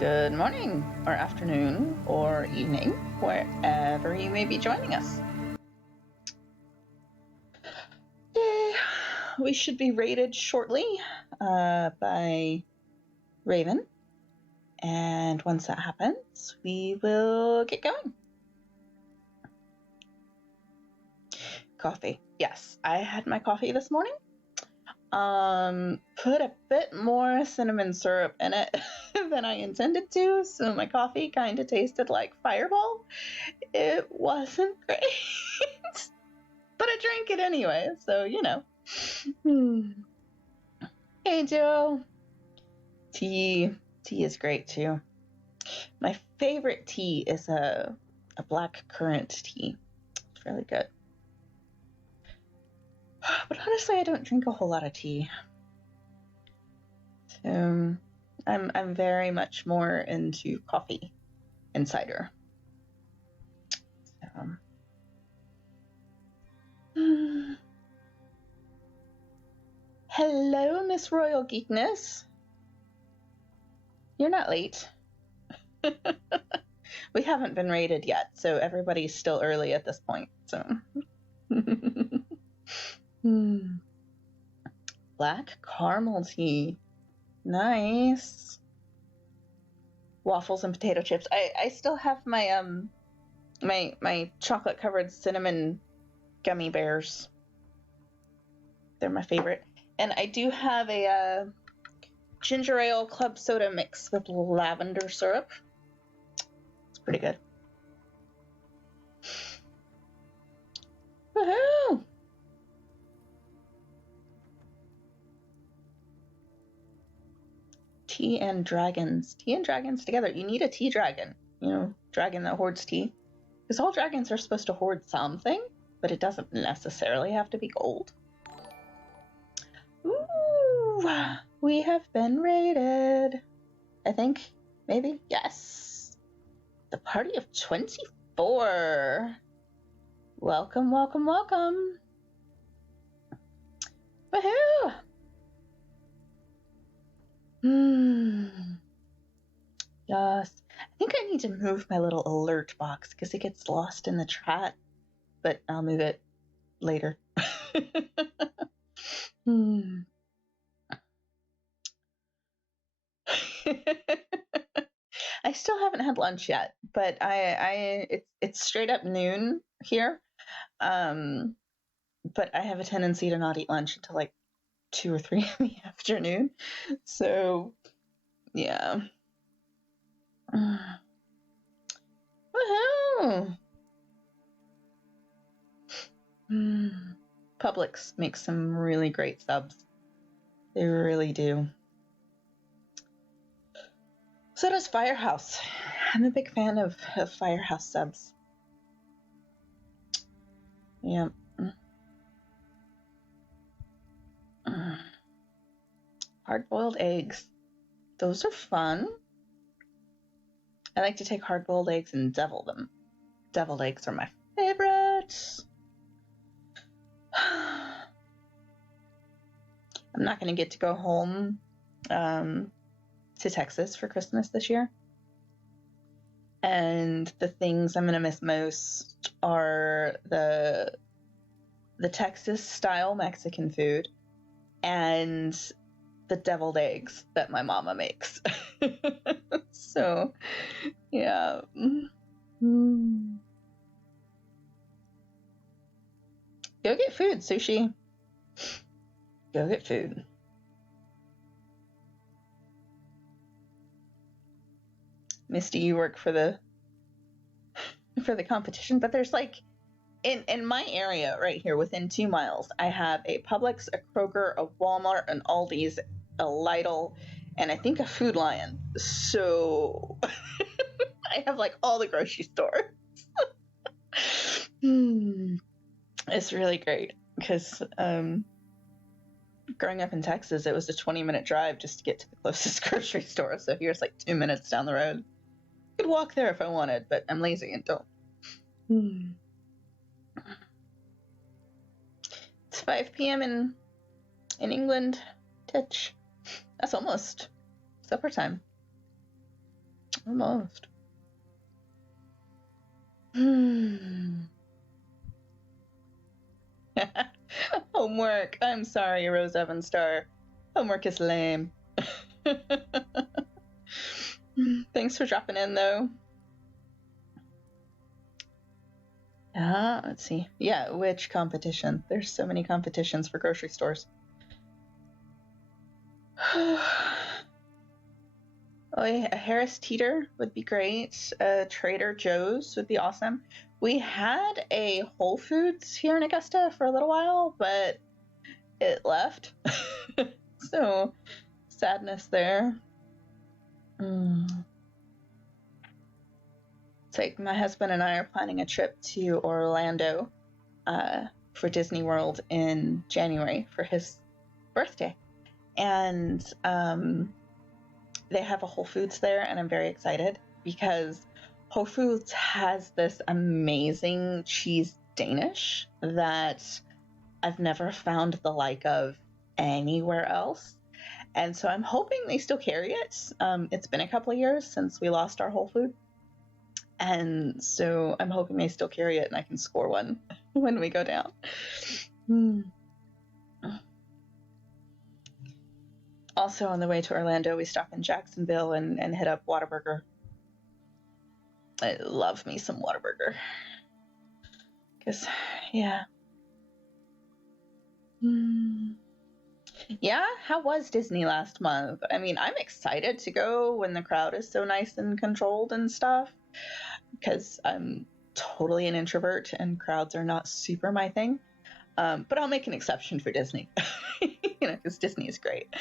Good morning, or afternoon, or evening, wherever you may be joining us. Yay. We should be rated shortly by Raven, and once that happens, we will get going. Coffee. Yes, I had my coffee this morning. Put a bit more cinnamon syrup in it than I intended to, so my coffee kind of tasted like Fireball. It wasn't great, but I drank it anyway, so you know. Hey, Joe. Tea is great too. My favorite tea is a black currant tea. It's really good. But honestly, I don't drink a whole lot of tea. So I'm very much more into coffee and cider. Hello, Miss Royal Geekness. You're not late. We haven't been rated yet, so everybody's still early at this point. So black caramel tea. Nice. Waffles and potato chips. I still have my my chocolate covered cinnamon gummy bears. They're my favorite. And I do have a ginger ale club soda mix with lavender syrup. It's pretty good. Woohoo! Tea and dragons. Tea and dragons together. You need a tea dragon. You know, dragon that hoards tea. Because all dragons are supposed to hoard something, but it doesn't necessarily have to be gold. Ooh, we have been rated. I think, maybe, yes. The party of 24. Welcome, welcome, welcome. Woohoo! Yes. I think I need to move my little alert box because it gets lost in the chat, but I'll move it later. I still haven't had lunch yet, but it's straight up noon here. But I have a tendency to not eat lunch until like 2 or 3 in the afternoon. So, yeah. Woohoo! Publix makes some really great subs. They really do. So does Firehouse. I'm a big fan of Firehouse subs. Yeah. Hard-boiled eggs. Those are fun. I like to take hard-boiled eggs and devil them. Deviled eggs are my favorite. I'm not going to get to go home to Texas for Christmas this year. And the things I'm going to miss most are the Texas-style Mexican food and the deviled eggs that my mama makes. So, yeah. Go get food, Sushi. Go get food. Misty, you work for the competition, but there's like in my area right here within 2 miles, I have a Publix, a Kroger, a Walmart, an Aldi's, a Lidl, and I think a Food Lion. So I have like all the grocery stores. It's really great because growing up in Texas, it was a 20-minute drive just to get to the closest grocery store. So here's like 2 minutes down the road. I could walk there if I wanted, but I'm lazy and don't. It's 5 p.m. in England, Titch. That's almost supper time. Almost. Homework. I'm sorry, Rose Evanstar. Homework is lame. Thanks for dropping in, though. Let's see. Yeah, which competition? There's so many competitions for grocery stores. Oh, yeah, a Harris Teeter would be great. Trader Joe's would be awesome. We had a Whole Foods here in Augusta for a little while, but it left. So, sadness there. It's like my husband and I are planning a trip to Orlando for Disney World in January for his birthday. And they have a Whole Foods there, and I'm very excited because Whole Foods has this amazing cheese Danish that I've never found the like of anywhere else. And so I'm hoping they still carry it. It's been a couple of years since we lost our Whole Food. And so I'm hoping they still carry it and I can score one when we go down. Also, on the way to Orlando, we stop in Jacksonville and hit up Whataburger. I love me some Whataburger. Because, yeah. Yeah, how was Disney last month? I mean, I'm excited to go when the crowd is so nice and controlled and stuff. Because I'm totally an introvert and crowds are not super my thing. But I'll make an exception for Disney, because Disney is great.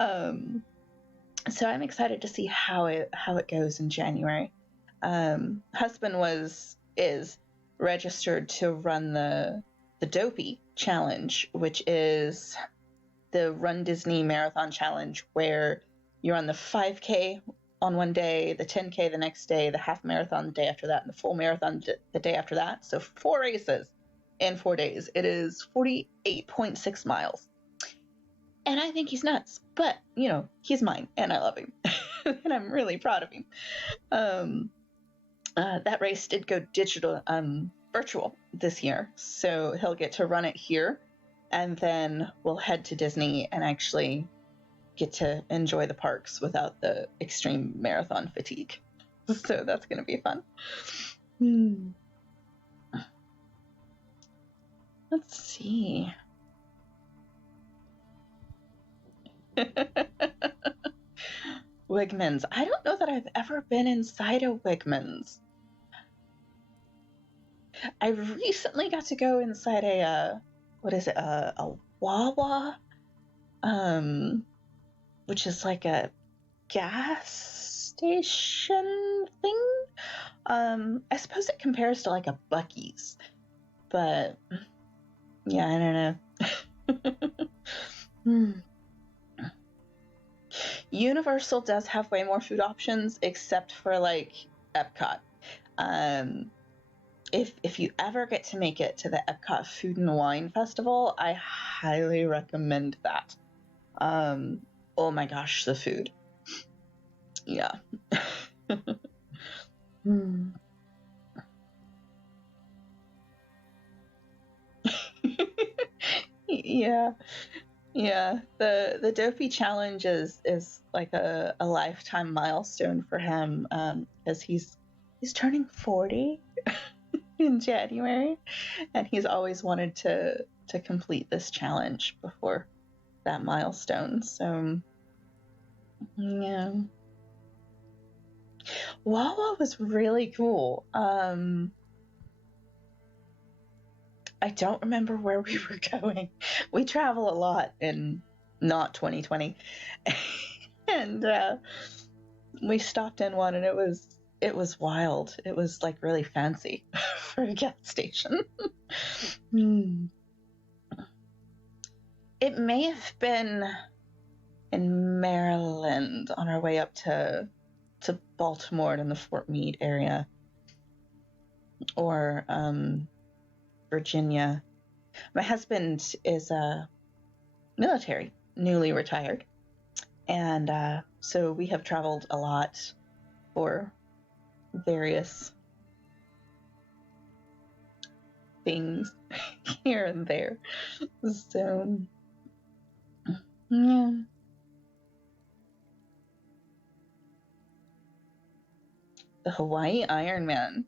So I'm excited to see how it goes in January. Husband is registered to run the Dopey Challenge, which is the Run Disney Marathon Challenge, where you're on the 5K on one day, the 10K the next day, the half marathon the day after that, and the full marathon the day after that. So 4 races in 4 days. It is 48.6 miles. And I think he's nuts, but, he's mine, and I love him, and I'm really proud of him. That race did go virtual this year, so he'll get to run it here, and then we'll head to Disney and actually get to enjoy the parks without the extreme marathon fatigue. So that's going to be fun. Let's see. Wigmans. I don't know that I've ever been inside a Wigmans. I recently got to go inside a Wawa, which is like a gas station thing. I suppose it compares to like a Buc-ee's, but yeah, I don't know. Universal does have way more food options, except for like Epcot. If you ever get to make it to the Epcot Food and Wine Festival, I highly recommend that. Oh my gosh, the food. Yeah. Yeah. Yeah, the Dopey Challenge is like a lifetime milestone for him, because he's turning 40 in January, and he's always wanted to complete this challenge before that milestone. So yeah, Wawa was really cool. I don't remember where we were going. We travel a lot in not 2020. And we stopped in one, and it was wild. It was like really fancy for a gas station. It may have been in Maryland on our way up to Baltimore in the Fort Meade area, or Virginia. My husband is newly retired, and so we have traveled a lot for various things here and there. So, yeah. The Hawaii Ironman.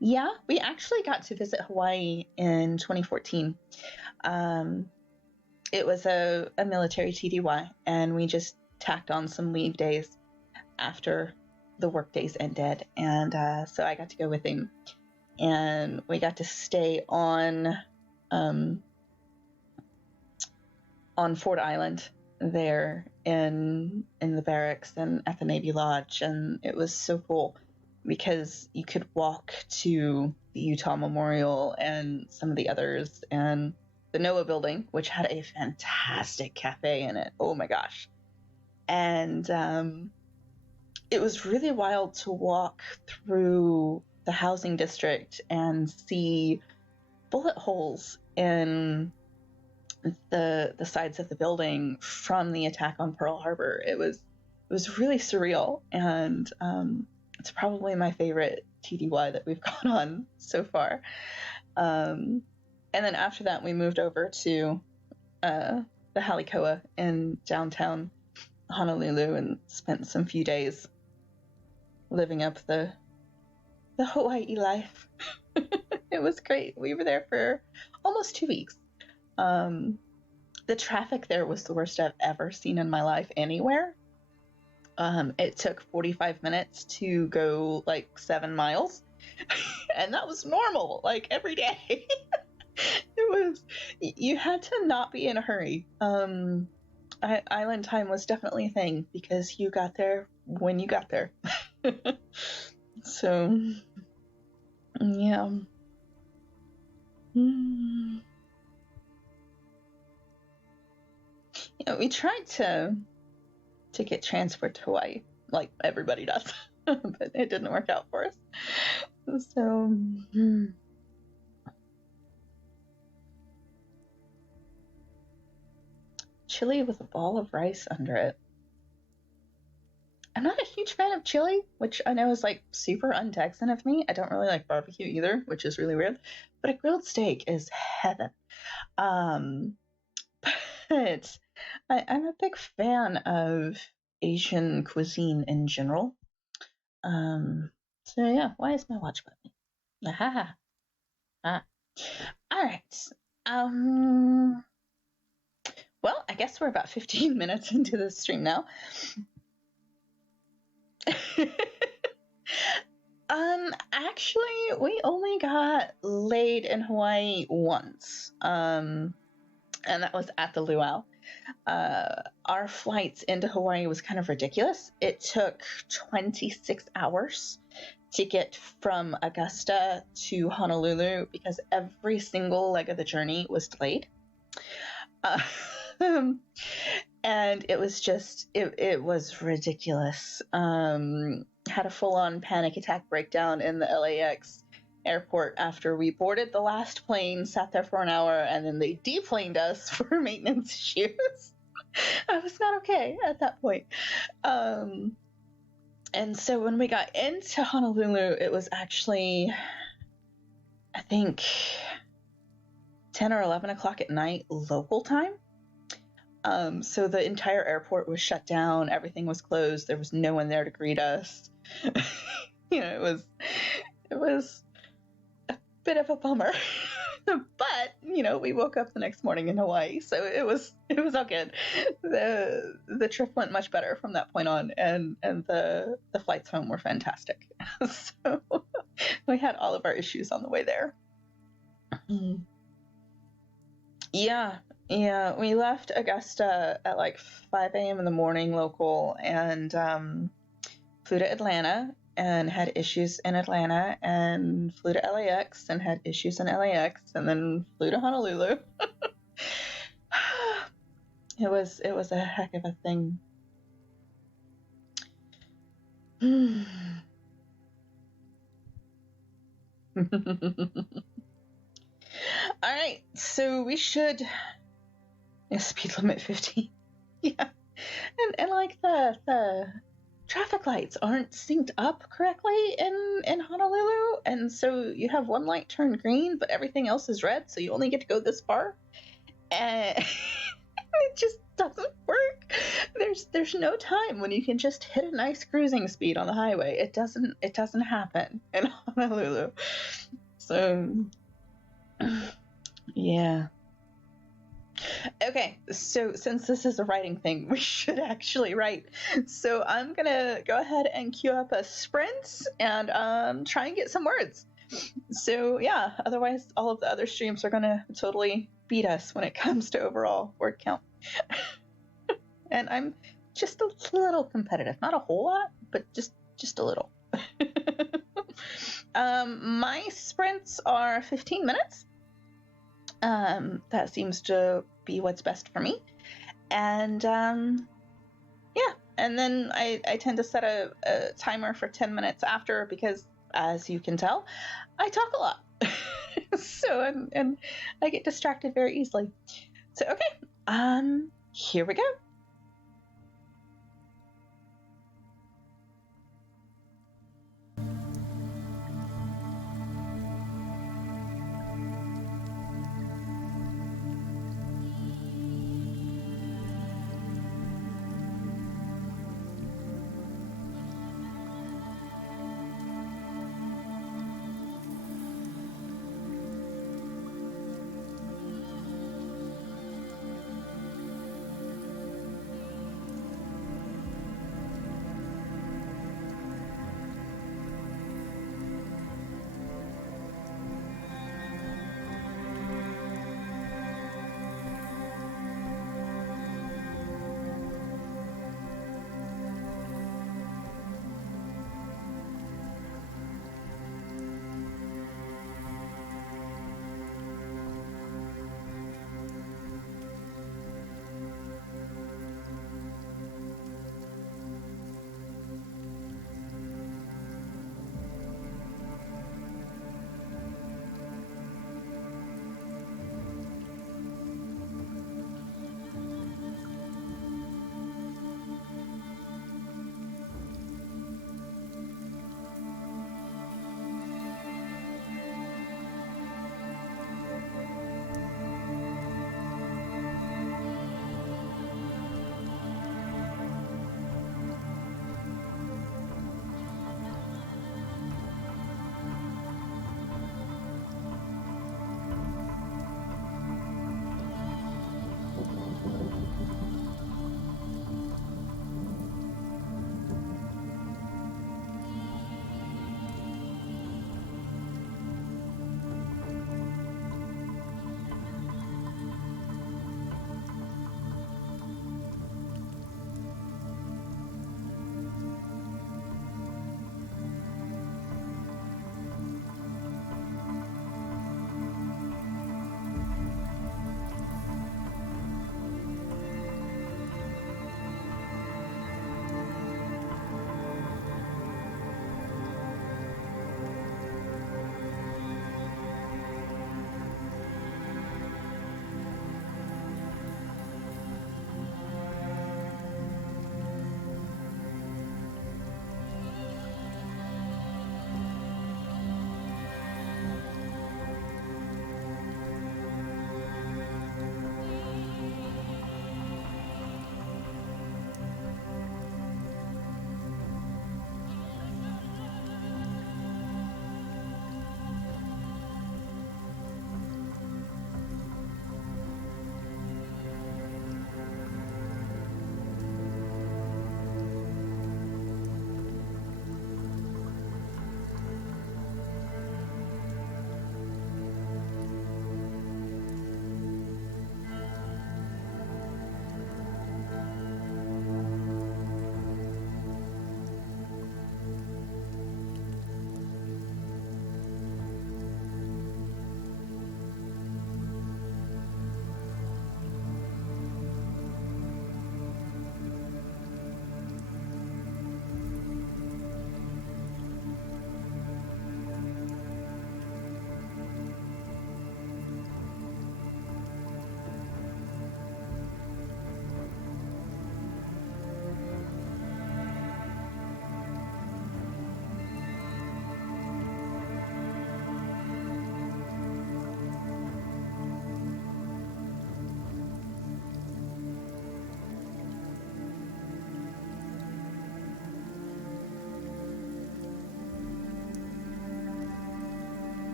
Yeah, we actually got to visit Hawaii in 2014. It was a military TDY, and we just tacked on some leave days after the work days ended, and so I got to go with him, and we got to stay on Ford Island there in the barracks and at the Navy Lodge, and it was so cool because you could walk to the Utah Memorial and some of the others, and the NOAA building, which had a fantastic cafe in it. Oh my gosh. And it was really wild to walk through the housing district and see bullet holes in the sides of the building from the attack on Pearl Harbor. It was really surreal, and it's probably my favorite TDY that we've gone on so far. And then after that, we moved over to the Halikoa in downtown Honolulu and spent some few days living up the Hawaii life. It was great. We were there for almost 2 weeks. The traffic there was the worst I've ever seen in my life anywhere. It took 45 minutes to go like 7 miles, and that was normal, like every day. You had to not be in a hurry. Island time was definitely a thing because you got there when you got there. So, yeah. We tried to get transferred to Hawaii, like everybody does, but it didn't work out for us. So, chili with a ball of rice under it. I'm not a huge fan of chili, which I know is like super un-Texan of me. I don't really like barbecue either, which is really weird. But a grilled steak is heaven. But I'm a big fan of Asian cuisine in general. So yeah, why is my watch button? Aha. Ah. All right. Well, I guess we're about 15 minutes into the stream now. Actually, we only got laid in Hawaii once. And that was at the luau. Our flights into Hawaii was kind of ridiculous. It took 26 hours to get from Augusta to Honolulu because every single leg of the journey was delayed. And it was just, it was ridiculous. Had a full-on panic attack breakdown in the LAX airport after we boarded the last plane, sat there for an hour, and then they deplaned us for maintenance issues. I was not okay at that point. And so when we got into Honolulu, it was actually, I think, 10 or 11 o'clock at night local time. So the entire airport was shut down. Everything was closed. There was no one there to greet us. It was a bit of a bummer. But, we woke up the next morning in Hawaii, so it was all good. The trip went much better from that point on, and the flights home were fantastic. So we had all of our issues on the way there. Yeah, we left Augusta at like 5 a.m. in the morning local, and flew to Atlanta and had issues in Atlanta, and flew to LAX and had issues in LAX, and then flew to Honolulu. It was a heck of a thing. All right, so we should speed limit 15. Yeah, And like the traffic lights aren't synced up correctly in Honolulu, and so you have one light turn green, but everything else is red, so you only get to go this far, and it just doesn't work. There's no time when you can just hit a nice cruising speed on the highway. It doesn't happen in Honolulu. So yeah. Okay, so since this is a writing thing, we should actually write. So I'm gonna go ahead and queue up a sprint and try and get some words. So yeah, otherwise all of the other streams are gonna totally beat us when it comes to overall word count. And I'm just a little competitive, not a whole lot, but just a little. My sprints are 15 minutes. That seems to be what's best for me. And yeah, and then I tend to set a timer for 10 minutes after, because as you can tell, I talk a lot. So and I get distracted very easily. So okay, here we go.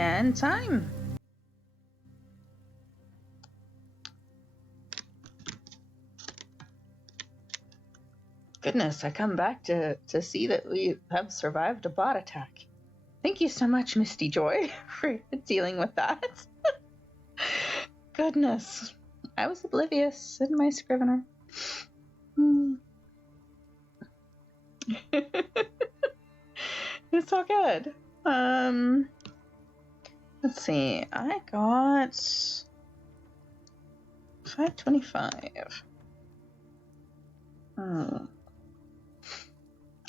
And time. Goodness, I come back to see that we have survived a bot attack. Thank you so much, Misty Joy, for dealing with that. Goodness, I was oblivious in my Scrivener. It's all good. Let's see. I got 525.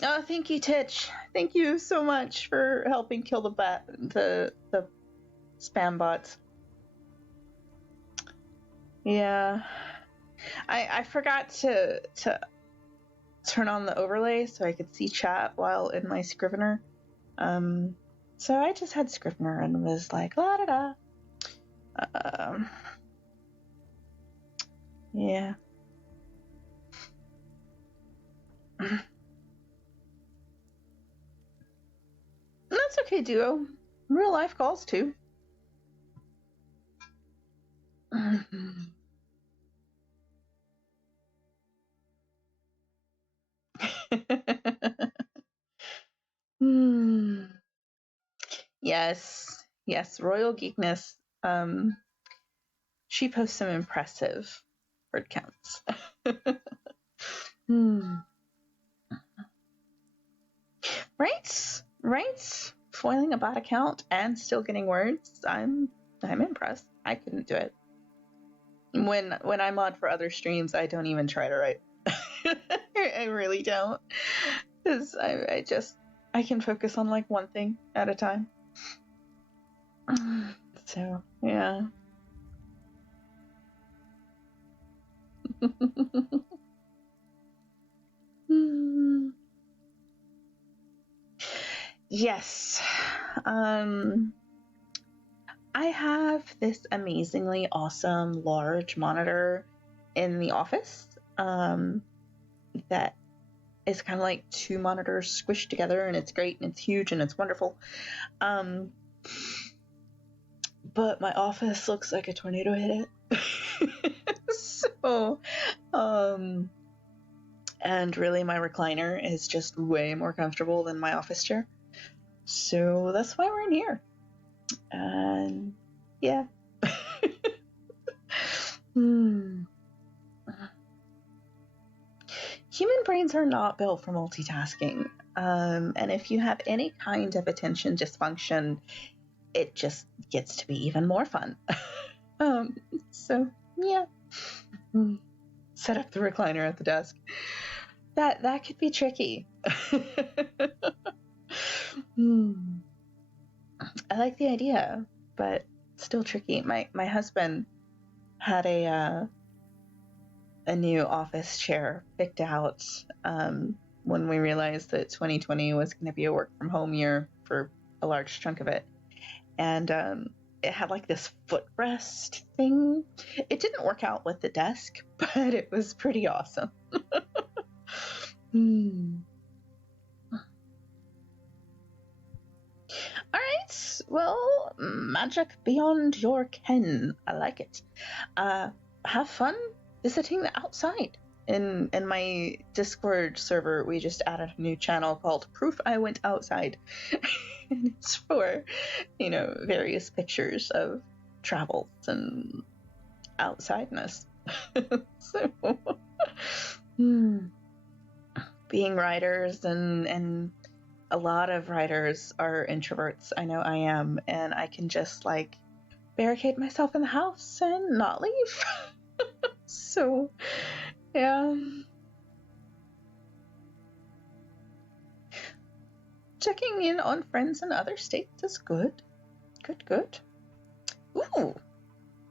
Oh, thank you, Titch. Thank you so much for helping kill the spam bots. Yeah, I forgot to turn on the overlay so I could see chat while in my Scrivener. So I just had Scrivener and was like, la da da. Yeah. That's okay, Duo. Real life calls too. Yes, Royal Geekness. She posts some impressive word counts. Right. Foiling a bot account and still getting words. I'm impressed. I couldn't do it. When I mod for other streams, I don't even try to write. I really don't, because I can focus on like one thing at a time. So yeah. Yes. I have this amazingly awesome large monitor in the office that is kind of like two monitors squished together, and it's great and it's huge and it's wonderful. But my office looks like a tornado hit it. So, and really my recliner is just way more comfortable than my office chair. So that's why we're in here. And yeah. Human brains are not built for multitasking. And if you have any kind of attention dysfunction, it just gets to be even more fun. So yeah. Set up the recliner at the desk. That could be tricky. I like the idea, but still tricky. My husband had a new office chair picked out when we realized that 2020 was going to be a work from home year for a large chunk of it, and it had like this footrest thing. It didn't work out with the desk, but it was pretty awesome. All right, well, magic beyond your ken. I like it. Have fun visiting the outside. In my Discord server, we just added a new channel called Proof I Went Outside. And it's for, various pictures of travels and outsideness. So, being writers and a lot of writers are introverts. I know I am, and I can just like barricade myself in the house and not leave. So, yeah. Checking in on friends in other states is good. Good. Ooh,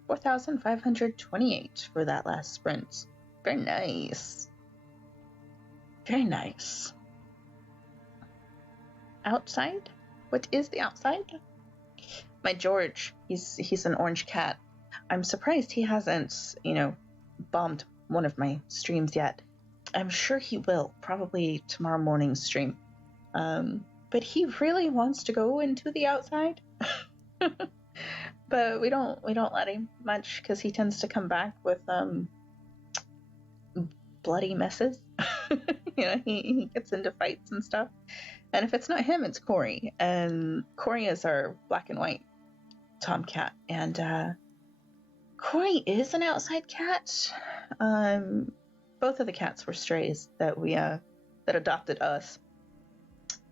4,528 for that last sprint. Very nice. Outside? What is the outside? My George, he's an orange cat. I'm surprised he hasn't, bombed one of my streams yet. I'm sure he will, probably tomorrow morning's stream. But he really wants to go into the outside. But we don't let him much because he tends to come back with bloody messes. He gets into fights and stuff. And if it's not him, it's Corey. And Corey is our black and white tomcat. And Corey is an outside cat. Both of the cats were strays that adopted us.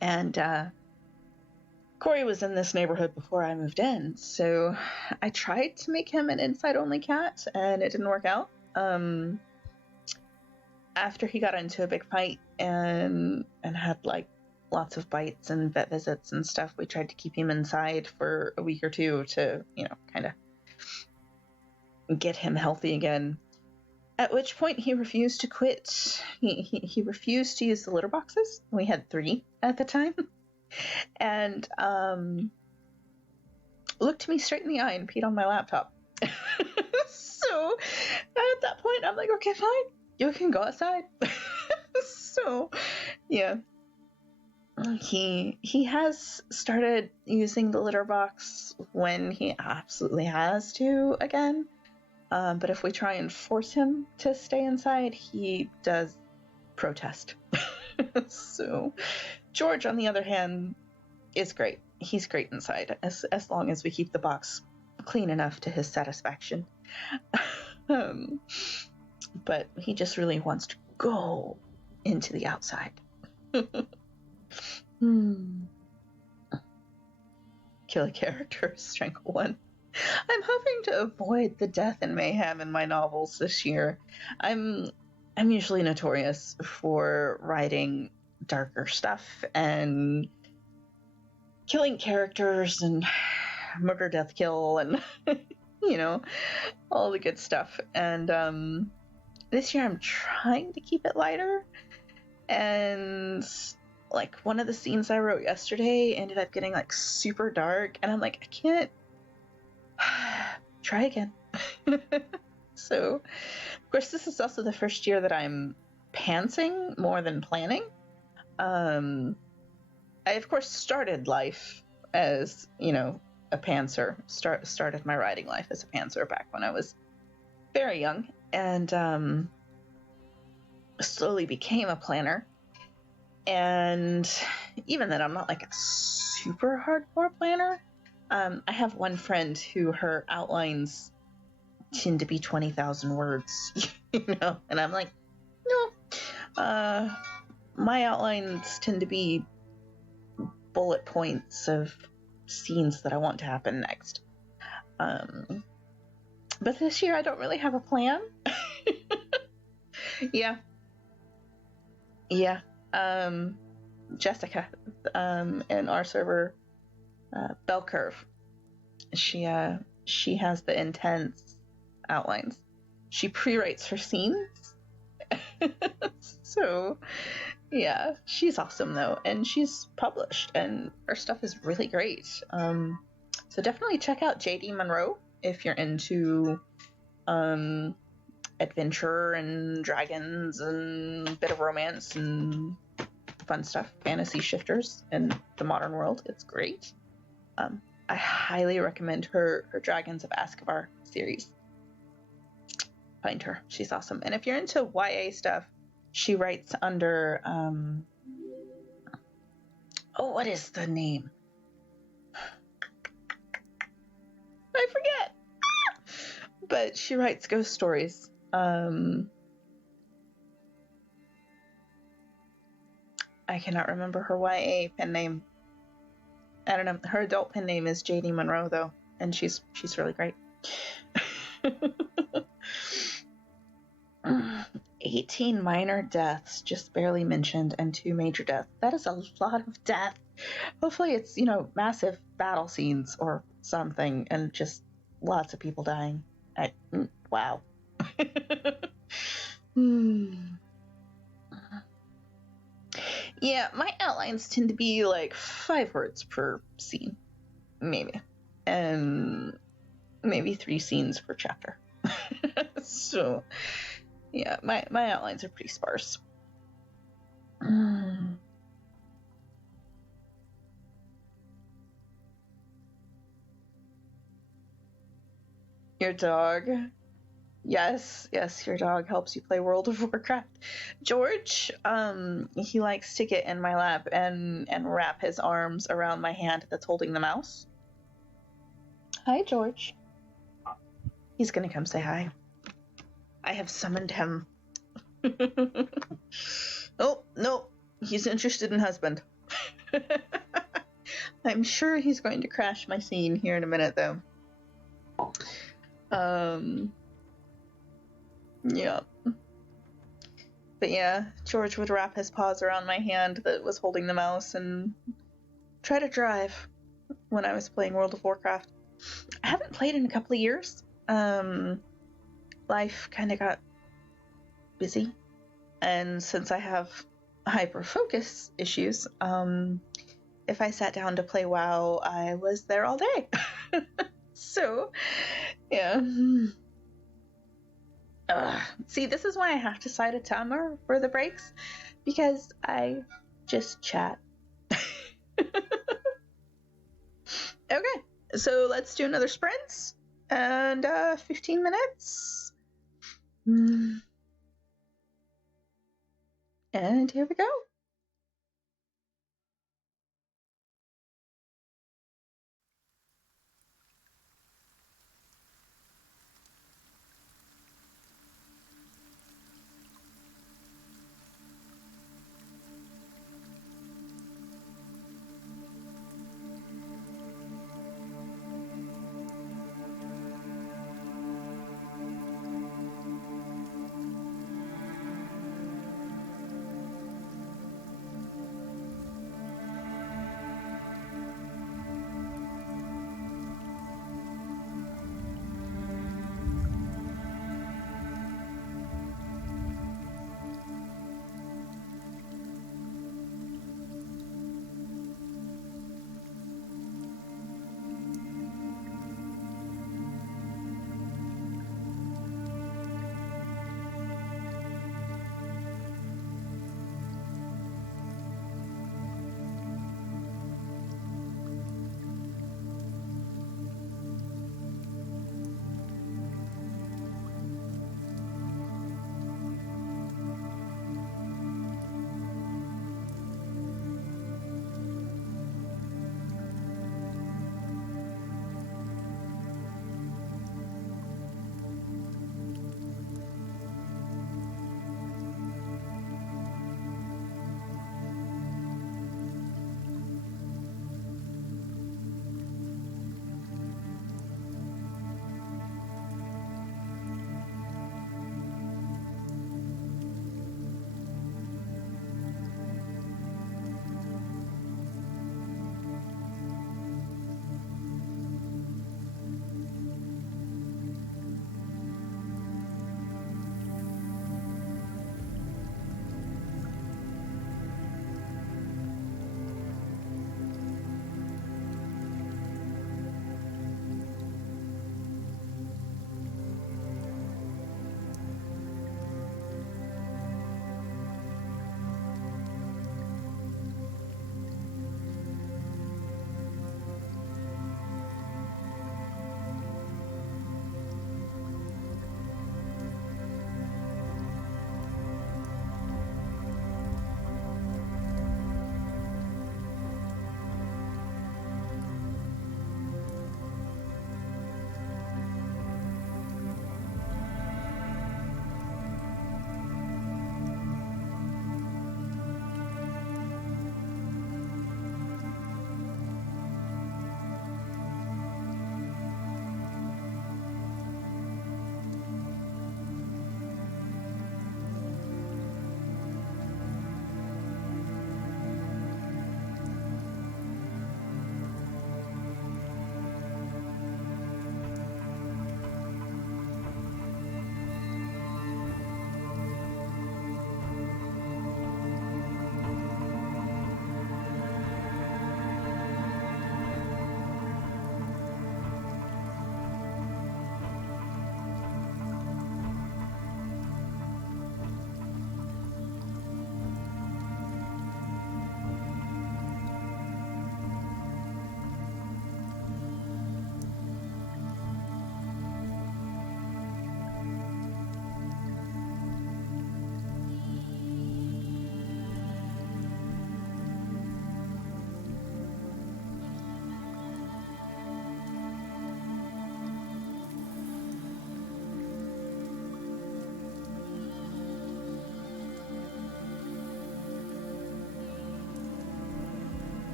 And Corey was in this neighborhood before I moved in, so I tried to make him an inside-only cat, and it didn't work out. After he got into a big fight and had like lots of bites and vet visits and stuff, we tried to keep him inside for a week or two to, kind of get him healthy again. At which point he refused to quit. He refused to use the litter boxes. We had 3 at the time. And looked me straight in the eye and peed on my laptop. So at that point, I'm like, okay, fine, you can go outside. So yeah, he has started using the litter box when he absolutely has to again. But if we try and force him to stay inside, he does protest. So George, on the other hand, is great. He's great inside, as long as we keep the box clean enough to his satisfaction. But he just really wants to go into the outside. Kill a character, strangle one. I'm hoping to avoid the death and mayhem in my novels this year. I'm usually notorious for writing darker stuff and killing characters and murder, death, kill, and all the good stuff. And this year I'm trying to keep it lighter. And like one of the scenes I wrote yesterday ended up getting like super dark, and I'm like, I can't. Try again. So, of course, this is also the first year that I'm pantsing more than planning. I, of course, started life as, a pantser. Started my writing life as a pantser back when I was very young, and slowly became a planner. And even then, I'm not like a super hardcore planner. I have one friend who her outlines tend to be 20,000 words, and I'm like, no, my outlines tend to be bullet points of scenes that I want to happen next. But this year I don't really have a plan. Yeah. Jessica, in our server, Bell Curve, she has the intense outlines. She pre-writes her scenes. So yeah, she's awesome though, and she's published, and her stuff is really great. So definitely check out JD Monroe if you're into adventure and dragons and a bit of romance and fun stuff, fantasy shifters in the modern world. It's great. I highly recommend her Dragons of Azkaban series. Find her. She's awesome. And if you're into YA stuff, she writes under what is the name? I forget. But she writes ghost stories. I cannot remember her YA pen name. I don't know. Her adult pen name is JD Monroe though, and she's really great. 18 minor deaths, just barely mentioned, and 2 major deaths. That is a lot of death. Hopefully it's, massive battle scenes or something, and just lots of people dying. Wow. Yeah, my outlines tend to be like 5 words per scene, maybe. And maybe 3 scenes per chapter. So, yeah, my outlines are pretty sparse. Your dog. Yes, your dog helps you play World of Warcraft. George, he likes to get in my lap and wrap his arms around my hand that's holding the mouse. Hi, George. He's gonna come say hi. I have summoned him. Oh, no, he's interested in husband. I'm sure he's going to crash my scene here in a minute, though. Yeah. But yeah, George would wrap his paws around my hand that was holding the mouse and try to drive when I was playing World of Warcraft. I haven't played in a couple of years. Life kind of got busy. And since I have hyper focus issues, if I sat down to play WoW, I was there all day. So, yeah. See, this is why I have to set a timer for the breaks, because I just chat. Okay, so let's do another sprint, and 15 minutes. And here we go.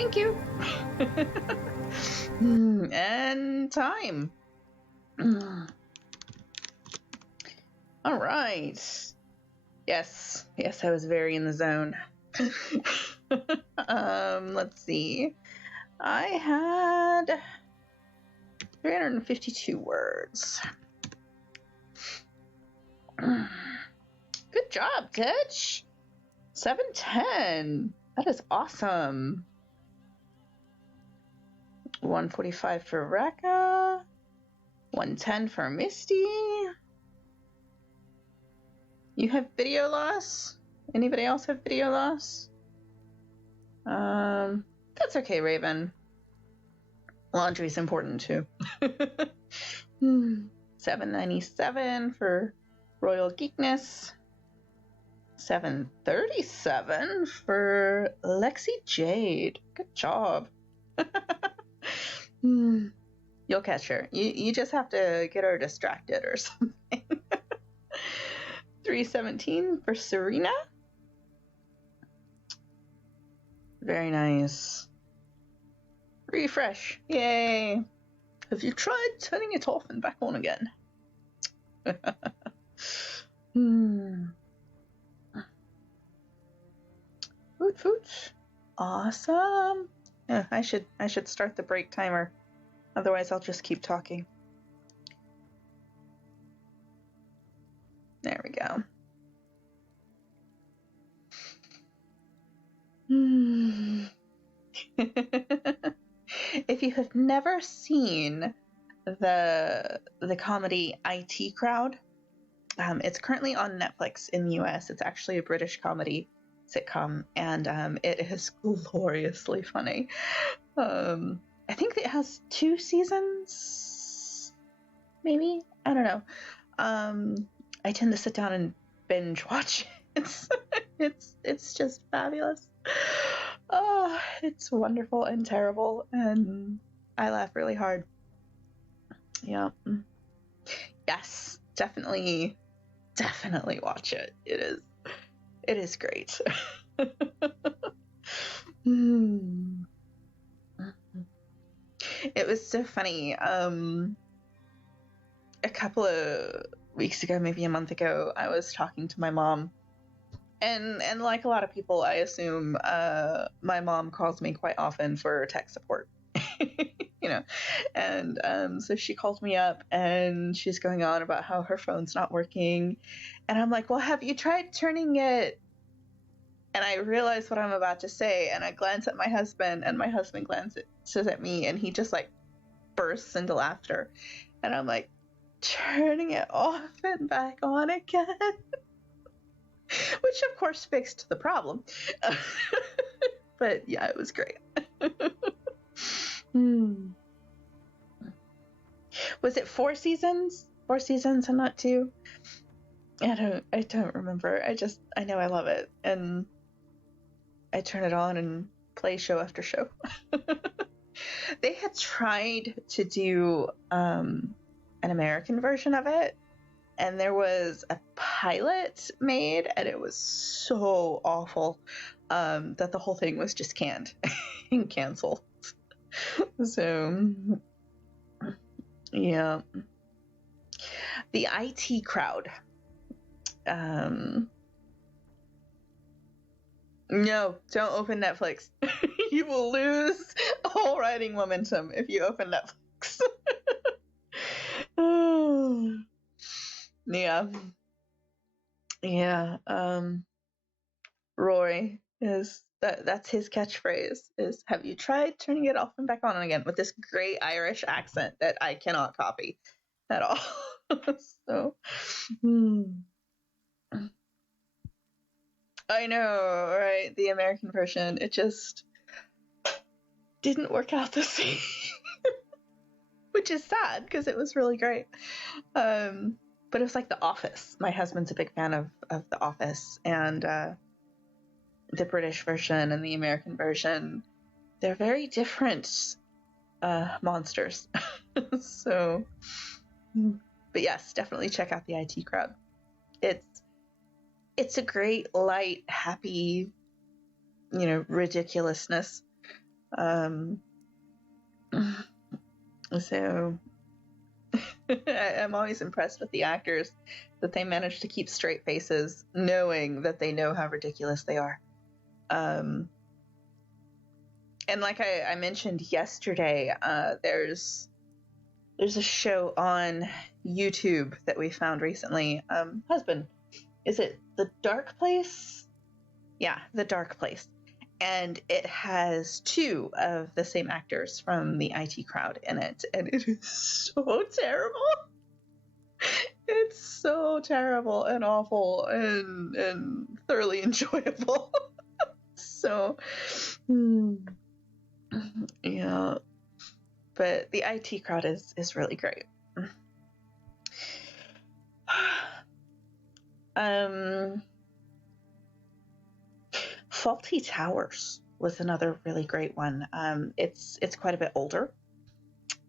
Thank you. And time. All right. Yes, I was very in the zone. Let's see. I had 352 words. Good job, Titch. 710. That is awesome. 145 for Rekka. 110 for Misty. You have video loss? Anybody else have video loss? That's okay, Raven. Laundry's important too. 797 for Royal Geekness. 737 for Lexi Jade. Good job. You'll catch her. You just have to get her distracted or something. 317 for Serena. Very nice. Refresh. Yay. Have you tried turning it off and back on again? Food. Awesome. Yeah, I should start the break timer. Otherwise, I'll just keep talking. There we go. If you have never seen the comedy IT Crowd, it's currently on Netflix in the US. It's actually a British comedy sitcom, and it is gloriously funny. I think it has 2 seasons, maybe? I don't know. I tend to sit down and binge watch it. It's just fabulous. Oh, it's wonderful and terrible, and I laugh really hard. Yeah. Yes, definitely watch it. It is great. It was so funny. A couple of weeks ago, maybe a month ago, I was talking to my mom, and like a lot of people, I assume my mom calls me quite often for tech support. And so she called me up, and she's going on about how her phone's not working, and I'm like, well, have you tried turning it? And I realize what I'm about to say, and I glance at my husband, and my husband glances at me, and he just like bursts into laughter, and I'm like, turning it off and back on again. Which of course fixed the problem. But yeah, it was great. Was it 4 seasons? 4 seasons and not 2? I don't remember. I know I love it, and I turn it on and play show after show. They had tried to do an American version of it, and there was a pilot made, and it was so awful that the whole thing was just canned and canceled. So, yeah. The IT Crowd. No, don't open Netflix. You will lose all writing momentum if you open Netflix. Yeah. Roy is that's his catchphrase is, have you tried turning it off and back on again, with this great Irish accent that I cannot copy at all. So I know, right? The American version, it just didn't work out the same. Which is sad, because it was really great. But it was like The Office. My husband's a big fan of The Office, and the British version and the American version, they're very different monsters. So, but yes, definitely check out the IT Crowd. It's a great, light, happy, ridiculousness. So I'm always impressed with the actors that they manage to keep straight faces, knowing that they know how ridiculous they are. And like I mentioned yesterday, there's a show on YouTube that we found recently. Husband, is it The Dark Place? Yeah, The Dark Place. And it has two of the same actors from the IT Crowd in it, and it is so terrible. It's so terrible and awful and thoroughly enjoyable. So, yeah. But the IT Crowd is really great. Faulty Towers was another really great one. It's quite a bit older.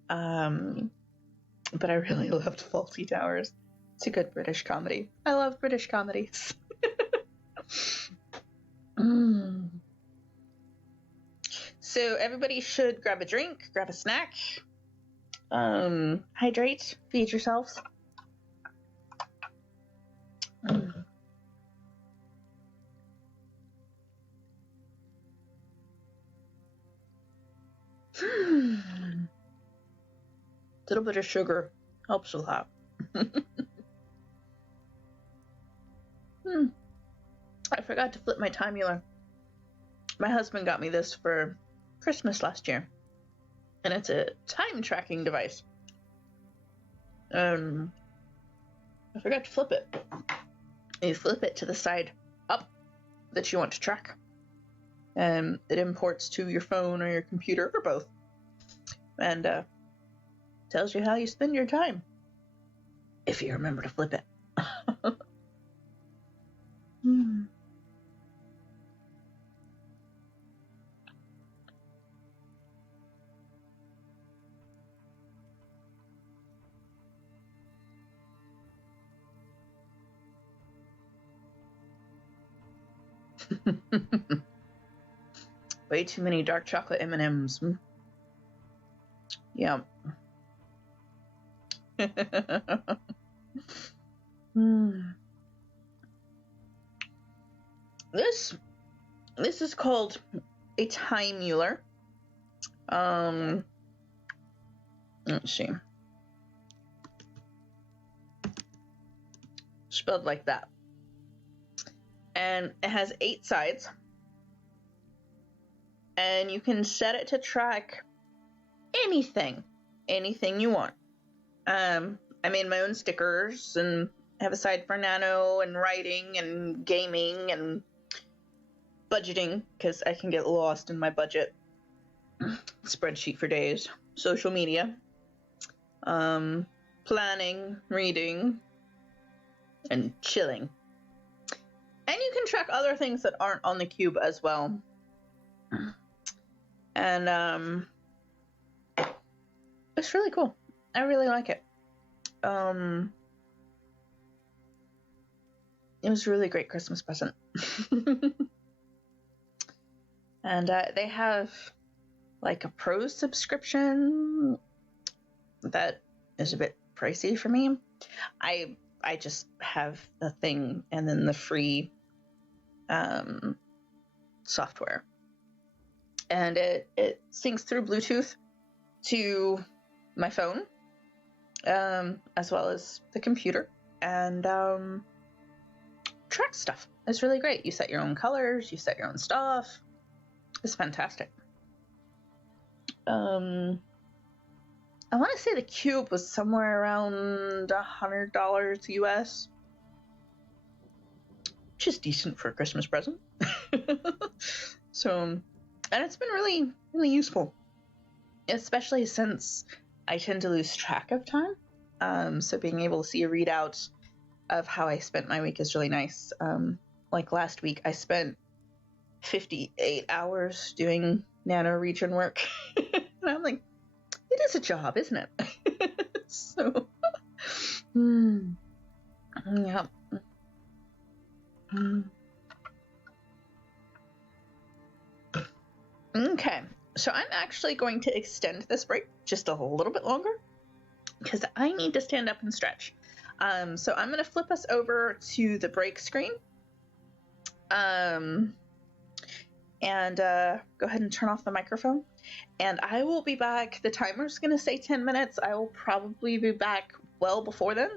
But I really loved Faulty Towers. It's a good British comedy. I love British comedies. So everybody should grab a drink, grab a snack, hydrate, feed yourselves. Little bit of sugar helps a lot. I forgot to flip my timular. My husband got me this for Christmas last year, and it's a time tracking device. I forgot to flip it. You flip it to the side up that you want to track. It imports to your phone or your computer or both, and tells you how you spend your time if you remember to flip it. Way too many dark chocolate M&Ms. Yeah. This is called a timular. Let's see. Spelled like that. And it has 8 sides. And you can set it to track anything you want. I made my own stickers and have a side for nano and writing and gaming and budgeting, because I can get lost in my budget. Spreadsheet for days. Social media. Planning, reading, and chilling. And you can track other things that aren't on the cube as well. And it's really cool. I really like it. It was a really great Christmas present. And they have like a pro subscription that is a bit pricey for me. I just have the thing and then the free software, and it syncs through Bluetooth to my phone, as well as the computer, and tracks stuff. It's really great. You set your own colors, you set your own stuff. It's fantastic. I want to say the cube was somewhere around $100 US, which is decent for a Christmas present. So, and it's been really, really useful, especially since I tend to lose track of time. So being able to see a readout of how I spent my week is really nice. Like last week, I spent 58 hours doing nano region work. And I'm like, it is a job, isn't it? So, yeah. Okay, So I'm actually going to extend this break just a little bit longer because I need to stand up and stretch. So I'm going to flip us over to the break screen. And go ahead and turn off the microphone. And I will be back. The timer's going to say 10 minutes. I will probably be back well before then.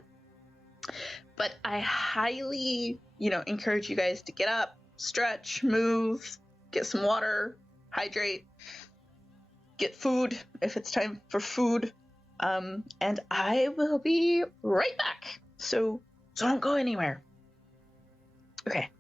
But I highly, encourage you guys to get up, stretch, move, get some water, hydrate, get food if it's time for food. And I will be right back. So don't go anywhere. Okay.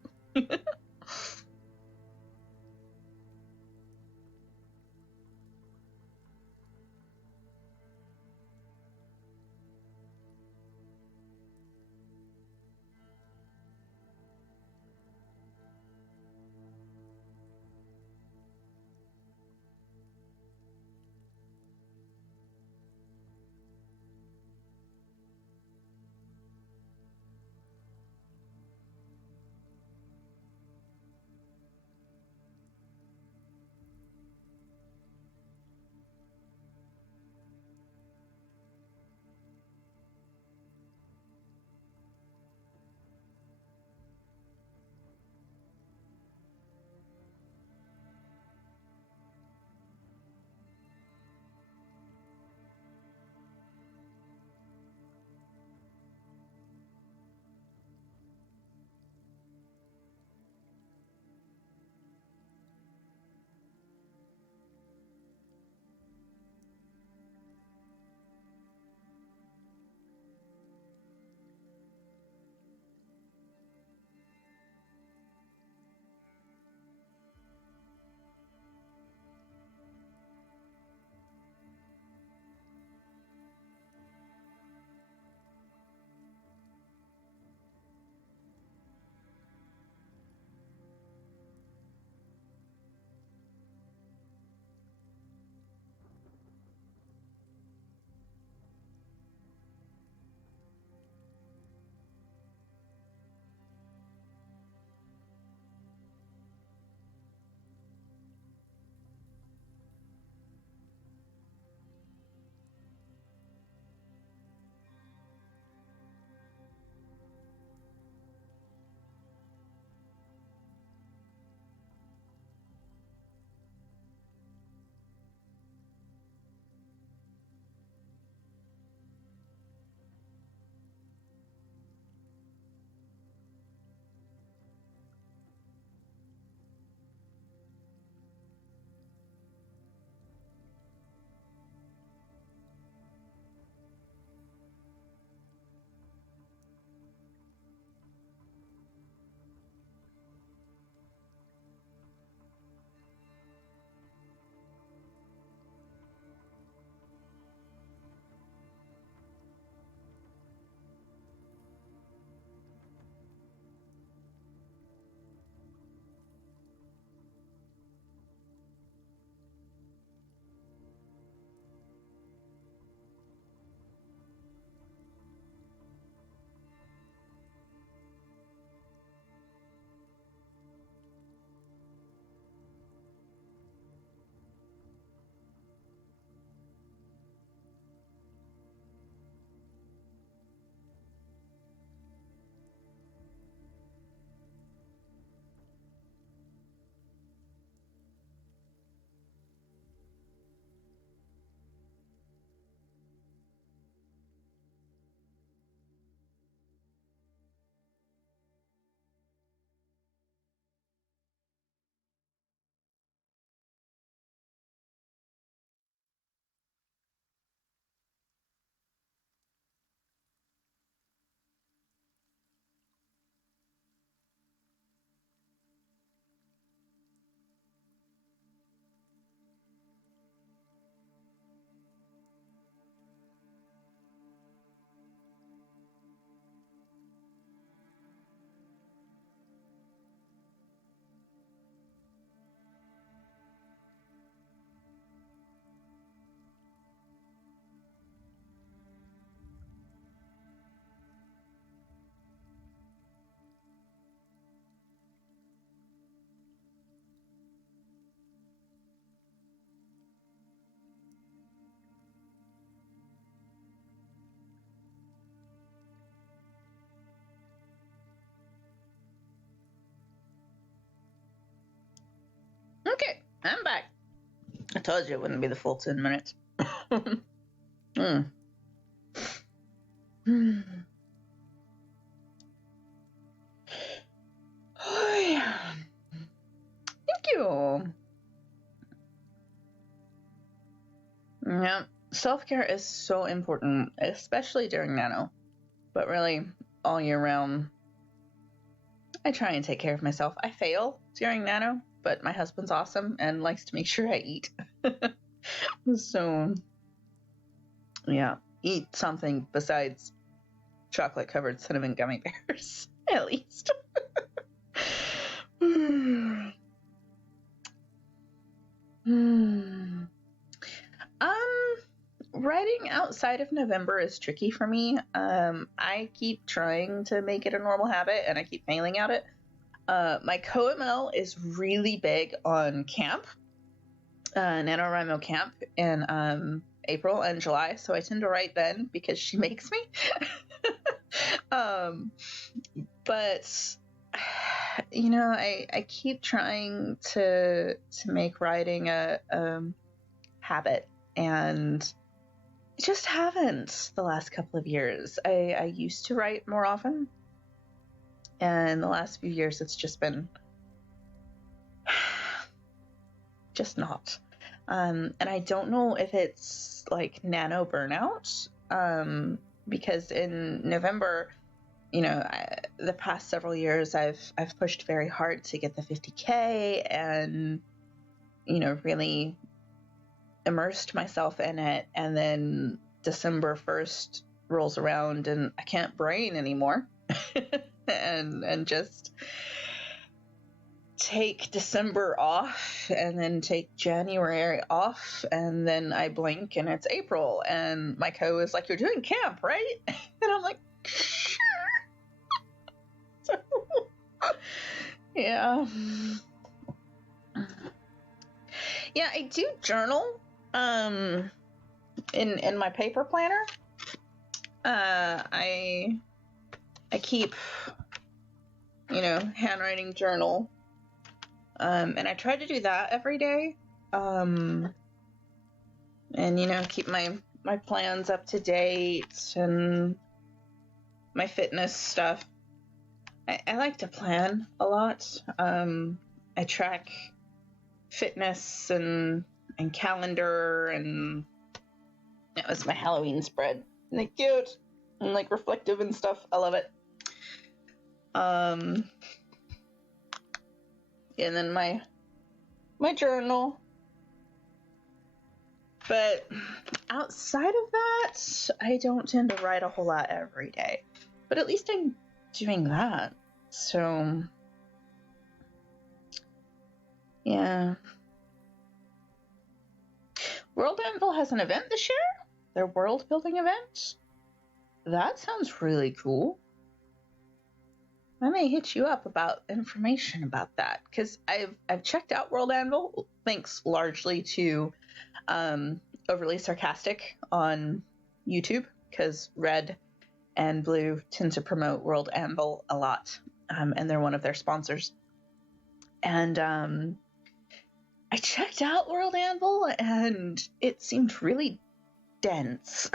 Okay, I'm back. I told you it wouldn't be the full 10 minutes. mm. Oh, yeah. Thank you. Yeah, self-care is so important, especially during Nano, but really all year round. I try and take care of myself. I fail during Nano, but my husband's awesome and likes to make sure I eat. So, yeah, eat something besides chocolate-covered cinnamon gummy bears, at least. Writing outside of November is tricky for me. I keep trying to make it a normal habit, and I keep failing at it. My co-ML is really big on camp, NaNoWriMo camp in April and July, so I tend to write then because she makes me. But you know, I keep trying to make writing a habit, and I just haven't the last couple of years. I used to write more often, and the last few years it's just been just not. And I don't know if it's like nano burnout, because in November, you know, the past several years I've pushed very hard to get the 50K and, you know, really immersed myself in it, and then December 1st rolls around and I can't brain anymore. and just take December off and then take January off, and then I blink and it's April, and my co is like, "You're doing camp, right?" And I'm like, "Sure." So, yeah. Yeah, I do journal in my paper planner. I keep, you know, handwriting journal, and I try to do that every day, and, you know, keep my plans up to date and my fitness stuff. I like to plan a lot. I track fitness and calendar, and that was my Halloween spread. Isn't it cute? And like reflective and stuff. I love it. And then my journal. But outside of that, I don't tend to write a whole lot every day. But at least I'm doing that. So, yeah. World Anvil has an event this year? Their world building event? That sounds really cool. I may hit you up about information about that, because I've checked out World Anvil, thanks largely to Overly Sarcastic on YouTube, because Red and Blue tend to promote World Anvil a lot, and they're one of their sponsors. And I checked out World Anvil, and it seemed really dense.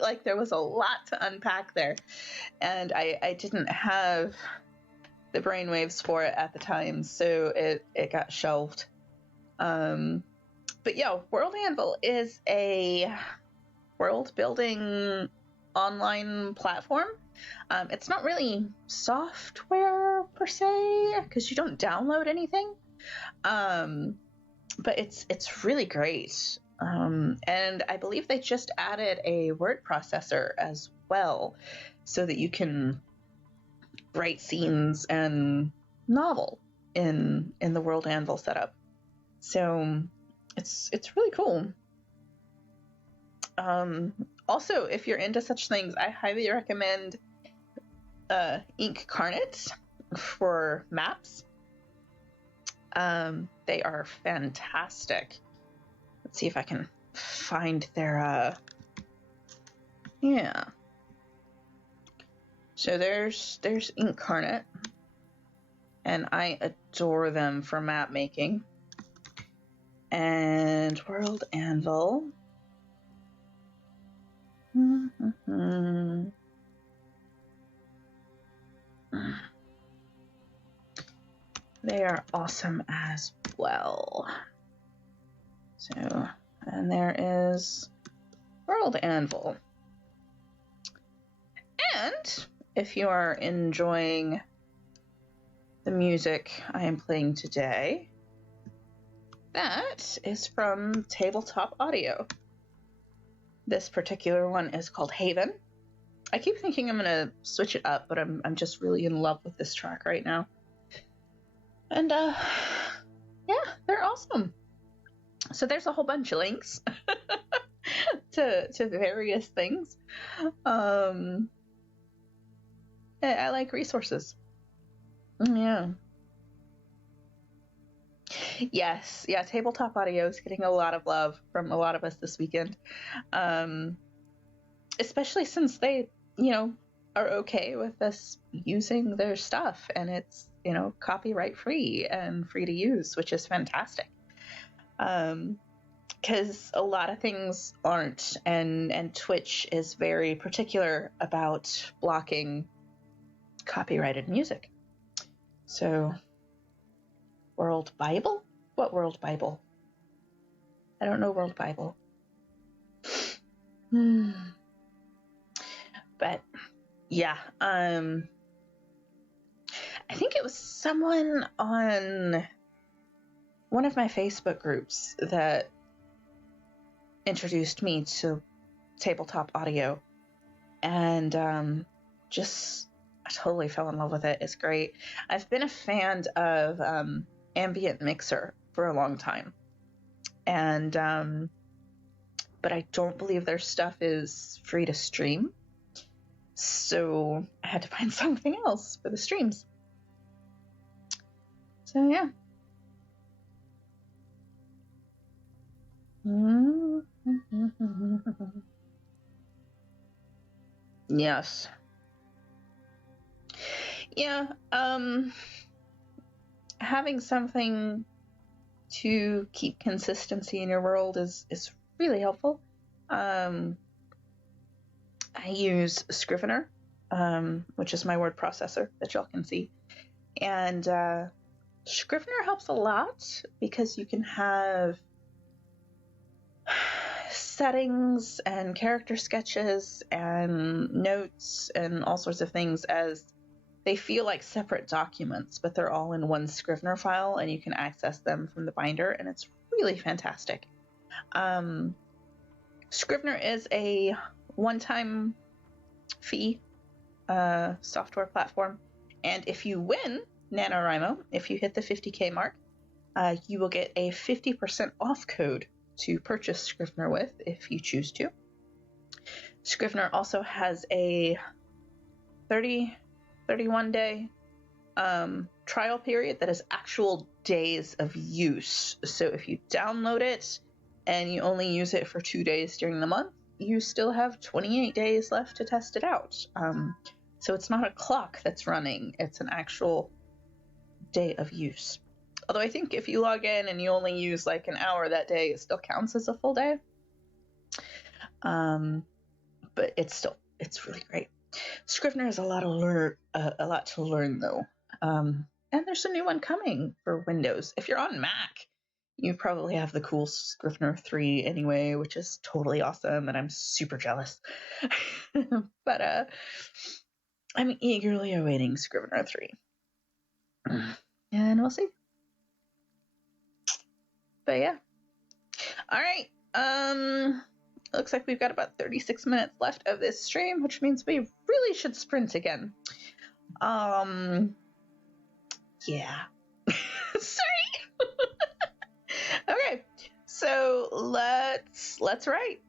like there was a lot to unpack there, and I didn't have the brainwaves for it at the time, so it got shelved. But yeah, World Anvil is a world building online platform. It's not really software per se, because you don't download anything, but it's really great. And I believe they just added a word processor as well, so that you can write scenes and novel in the World Anvil setup. So it's really cool. Also, if you're into such things, I highly recommend Incarnate for maps. They are fantastic. Let's see if I can find their yeah. So there's Incarnate, and I adore them for map making. and World Anvil. They are awesome as well. So, and there is World Anvil. And if you are enjoying the music I am playing today, that is from Tabletop Audio. This particular one is called Haven. I keep thinking I'm gonna switch it up, but I'm just really in love with this track right now. And yeah, they're awesome. So there's a whole bunch of links to various things. I like resources. Yeah. Yes, yeah, Tabletop Audio is getting a lot of love from a lot of us this weekend. Especially since they, are okay with us using their stuff, and it's, copyright free and free to use, which is fantastic. Because a lot of things aren't, and Twitch is very particular about blocking copyrighted music. So, World Bible? What World Bible? I don't know World Bible. But yeah, I think it was someone on one of my Facebook groups that introduced me to Tabletop Audio, and I totally fell in love with it. It's great. I've been a fan of Ambient Mixer for a long time, and but I don't believe their stuff is free to stream, so I had to find something else for the streams. So yeah. Yes. Yeah, having something to keep consistency in your world is really helpful. I use Scrivener, which is my word processor that y'all can see. And Scrivener helps a lot because you can have settings and character sketches and notes and all sorts of things as they feel like separate documents, but they're all in one Scrivener file, and you can access them from the binder, and it's really fantastic. Scrivener is a one-time fee software platform, and if you win NaNoWriMo, if you hit the 50K mark, you will get a 50% off code to purchase Scrivener with if you choose to. Scrivener also has a 31-day trial period that is actual days of use. So if you download it and you only use it for 2 days during the month, you still have 28 days left to test it out. So it's not a clock that's running, it's an actual day of use. Although I think if you log in and you only use like an hour that day, it still counts as a full day. But it's really great. Scrivener is a lot to learn though. And there's a new one coming for Windows. If you're on Mac, you probably have the cool Scrivener 3 anyway, which is totally awesome, and I'm super jealous. But I'm eagerly awaiting Scrivener 3. And we'll see. But yeah. All right. Looks like we've got about 36 minutes left of this stream, which means we really should sprint again. Yeah. Sorry. Okay. So let's write.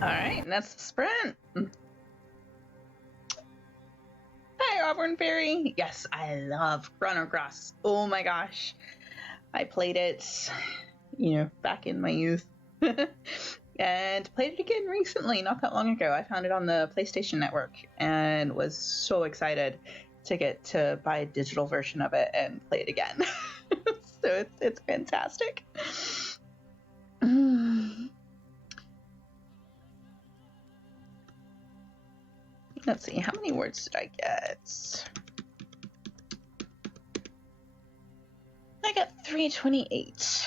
All right, and that's the sprint. Hi, Auburn Fairy. Yes, I love Chrono Cross. Oh my gosh. I played it, back in my youth. And played it again recently, not that long ago. I found it on the PlayStation Network and was so excited to get to buy a digital version of it and play it again. So it's fantastic. Let's see, how many words did I get? I got 328.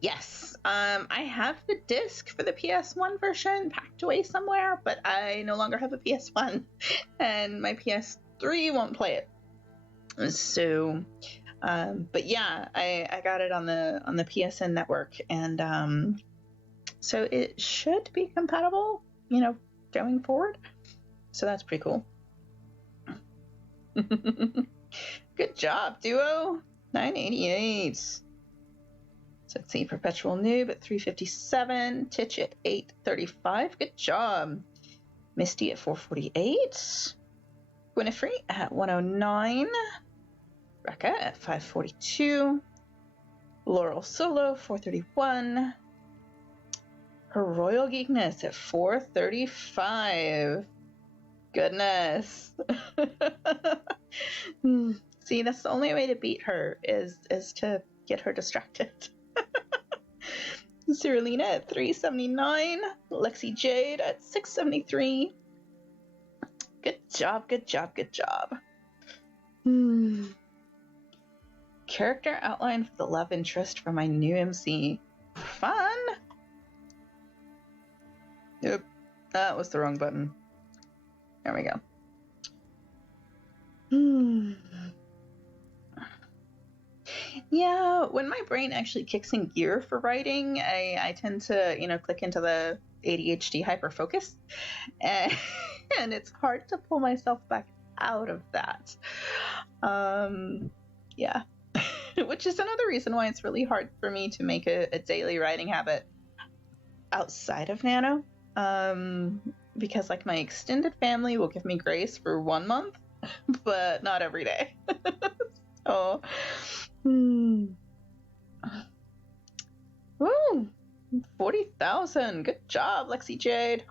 Yes, I have the disc for the PS1 version packed away somewhere, but I no longer have a PS1, and my PS3 won't play it. So, but yeah, I got it on the PSN network, and so it should be compatible, going forward. So that's pretty cool. Good job, Duo. 988. So let's see, Perpetual Noob at 357, Titch at 835. Good job. Misty at 448. Gwynifrey at 109. Rekka at 542. Laurel Solo 431. Her Royal Geekness at 435. Goodness. See, that's the only way to beat her is to get her distracted. Cyrillina at 379. Lexi Jade at 673. Good job, good job, good job. Character outline for the love interest for my new MC. Fun! Yep, that was the wrong button. There we go. Yeah, when my brain actually kicks in gear for writing, I tend to, click into the ADHD hyperfocus, and it's hard to pull myself back out of that. Yeah, which is another reason why it's really hard for me to make a daily writing habit outside of Nano. Because like my extended family will give me grace for 1 month, but not every day. So, Woo! 40,000. Good job, Lexi Jade.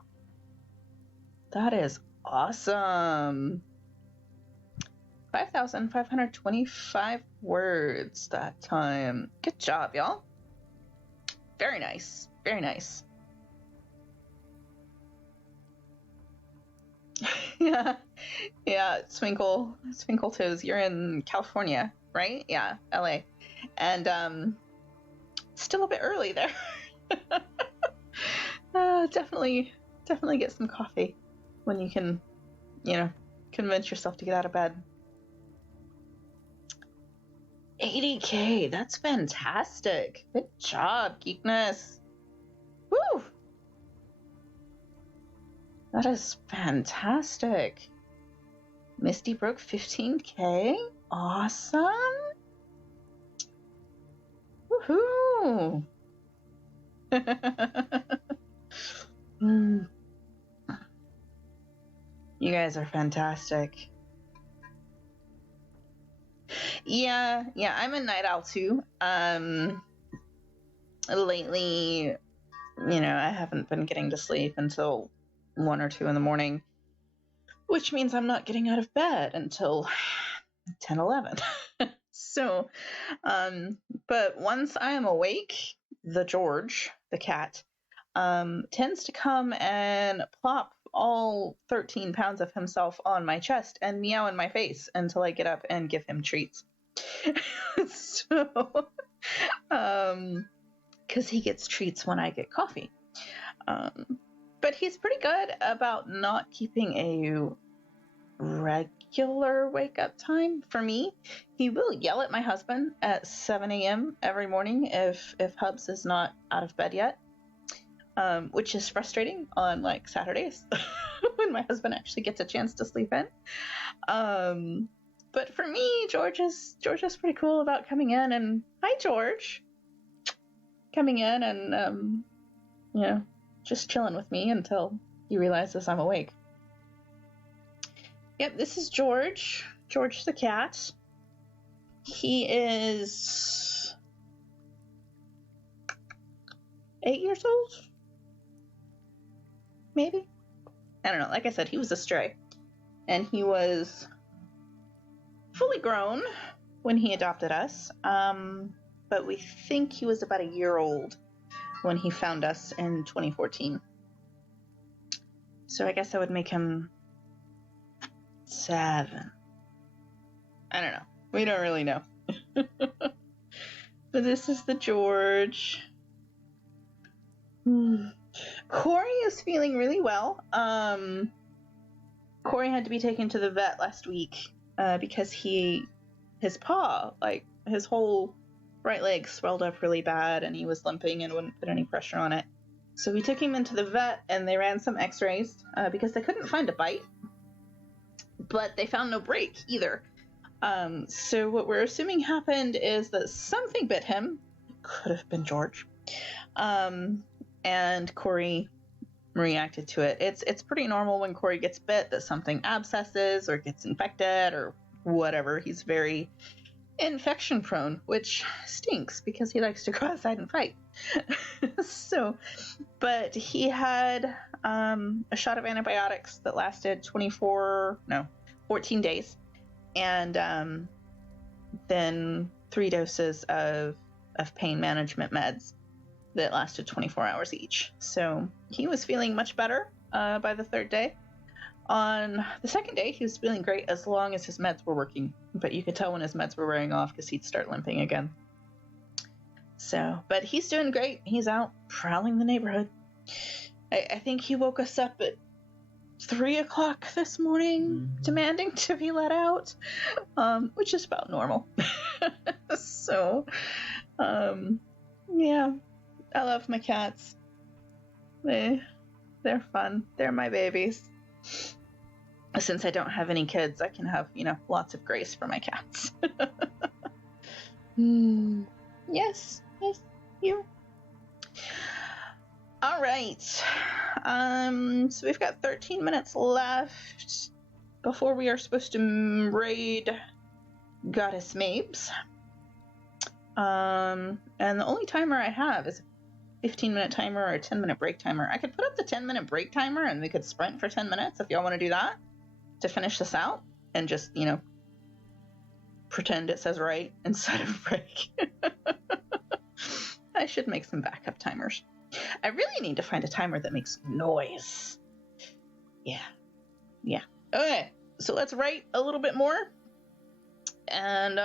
That is awesome. 5,525 words that time. Good job, y'all. Very nice. Very nice. Yeah. Swinkle Toes, you're in California, right? Yeah, LA. And still a bit early there. Definitely get some coffee when you can, convince yourself to get out of bed. 80K, that's fantastic. Good job, Geekness. Woo! That is fantastic. Misty broke 15K. Awesome. Woohoo! You guys are fantastic. Yeah, I'm a night owl too. Lately, I haven't been getting to sleep until 1 or 2 in the morning, which means I'm not getting out of bed until 10, 11. So, but once I am awake, the George, the cat, tends to come and plop all 13 pounds of himself on my chest and meow in my face until I get up and give him treats. So, because he gets treats when I get coffee. But he's pretty good about not keeping a regular wake up time for me. He will yell at my husband at 7 a.m. every morning if Hubs is not out of bed yet, which is frustrating on like Saturdays when my husband actually gets a chance to sleep in. But for me, George is pretty cool about coming in and, hi George. coming in and, you know, just chilling with me until he realizes I'm awake. Yep, this is George. George the cat. He is 8 years old? Maybe? I don't know. Like I said, he was a stray. And he was fully grown when he adopted us. But we think he was about a year old when he found us in 2014. So I guess that would make him 7. I don't know. We don't really know. But this is the George. Corey is feeling really well. Corey had to be taken to the vet last week because his paw, like his whole right leg swelled up really bad and he was limping and wouldn't put any pressure on it. So we took him into the vet and they ran some x-rays because they couldn't find a bite, but they found no break either. So what we're assuming happened is that something bit him. It could have been George. And Corey reacted to it. It's pretty normal when Corey gets bit that something abscesses or gets infected or whatever. He's very infection prone, which stinks because he likes to go outside and fight. But he had a shot of antibiotics that lasted 14 days. And then 3 doses of pain management meds that lasted 24 hours each. So he was feeling much better by the 3rd day. On the 2nd day, he was feeling great as long as his meds were working. But you could tell when his meds were wearing off because he'd start limping again. So, but he's doing great. He's out prowling the neighborhood. I think he woke us up at 3 o'clock this morning, demanding to be let out, which is about normal. So, yeah, I love my cats. They're fun. They're my babies. Since I don't have any kids, I can have, lots of grace for my cats. Yes, you. All right. So we've got 13 minutes left before we are supposed to raid Goddess Mabes. And the only timer I have is a 15-minute timer or a 10-minute break timer. I could put up the 10-minute break timer and we could sprint for 10 minutes if y'all want to do that to finish this out and just, pretend it says right instead of break. I should make some backup timers. I really need to find a timer that makes noise. Yeah. Okay, so let's write a little bit more. And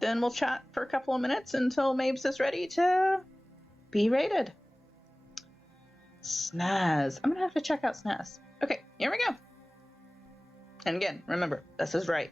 then we'll chat for a couple of minutes until Mabes is ready to be rated. Snaz. I'm going to have to check out Snaz. Okay, here we go. And again, remember, this is right.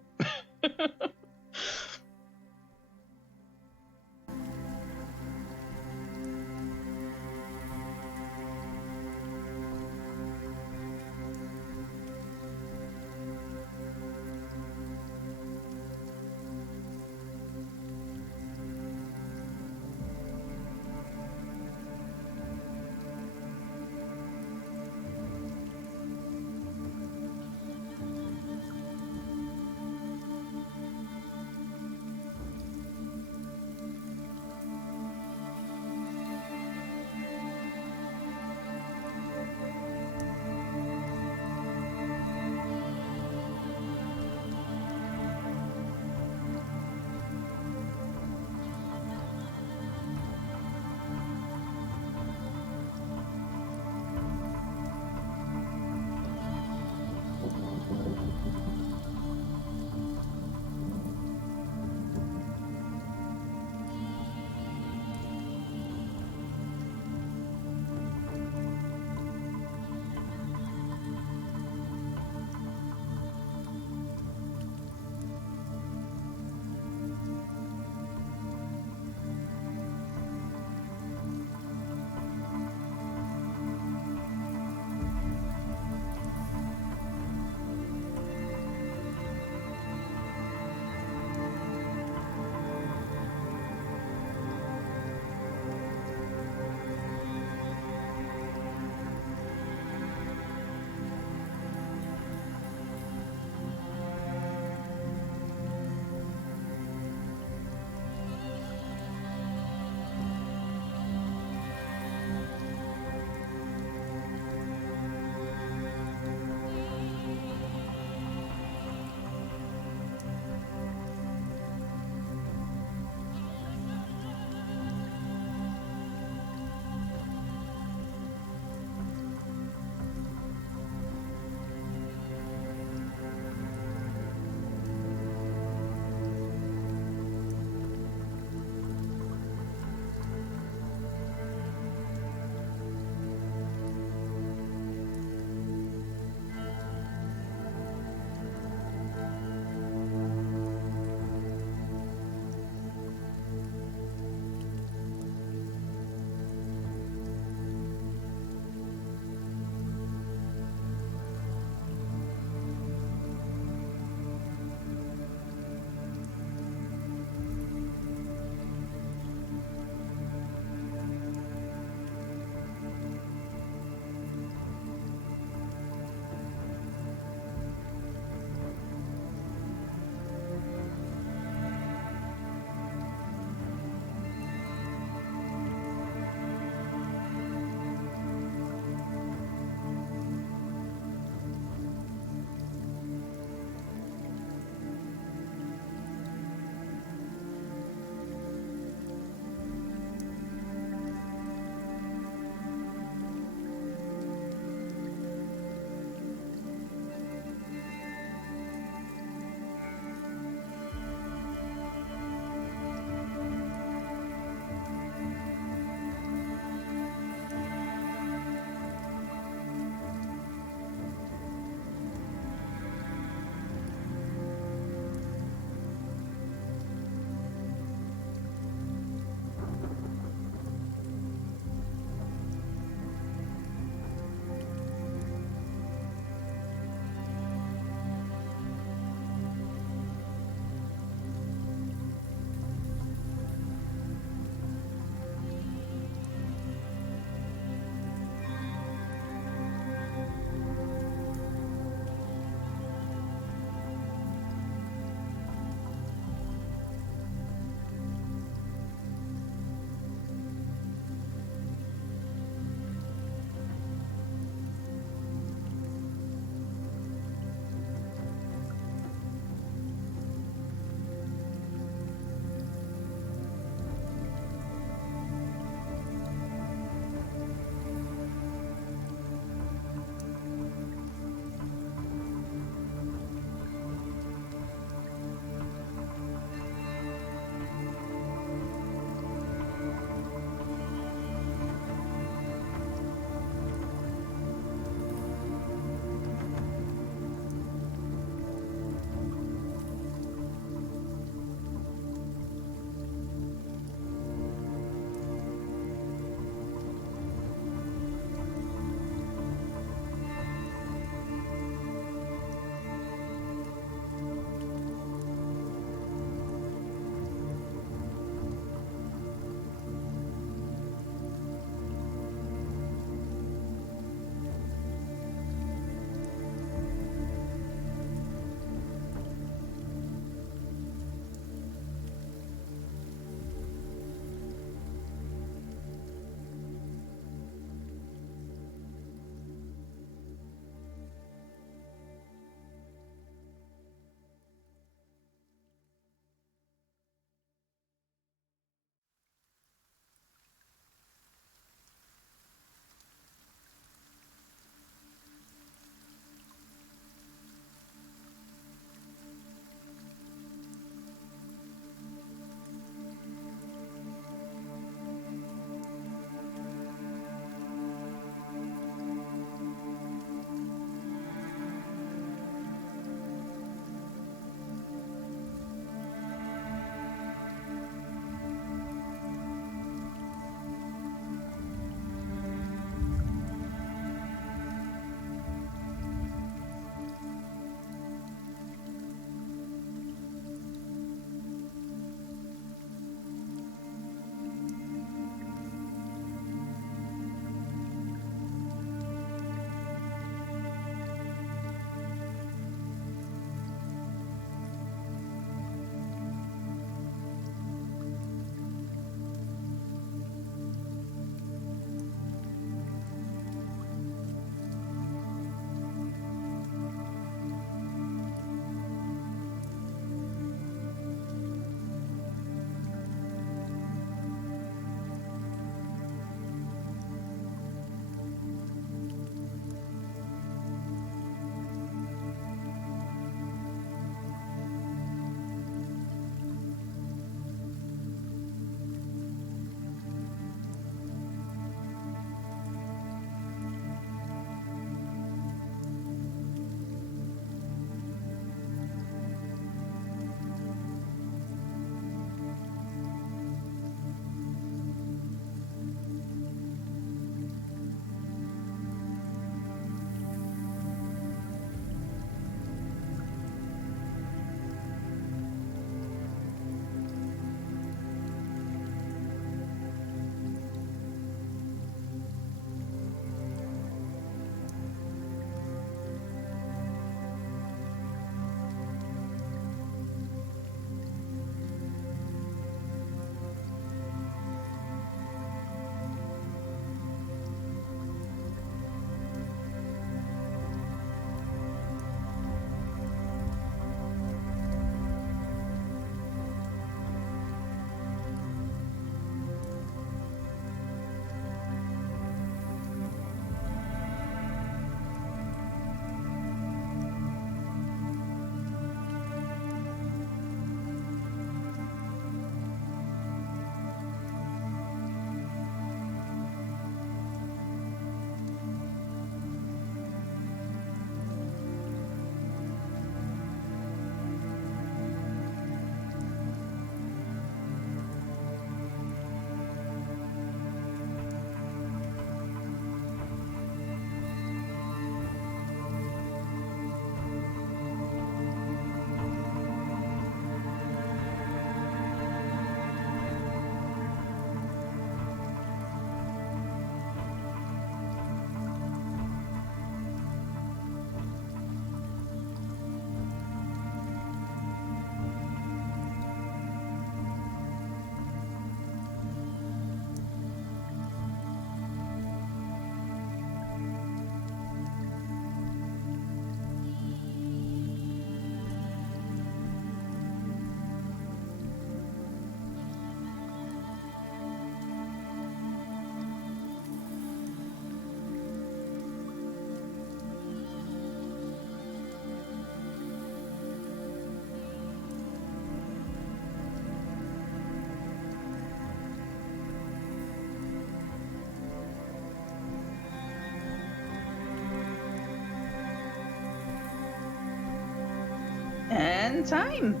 and time.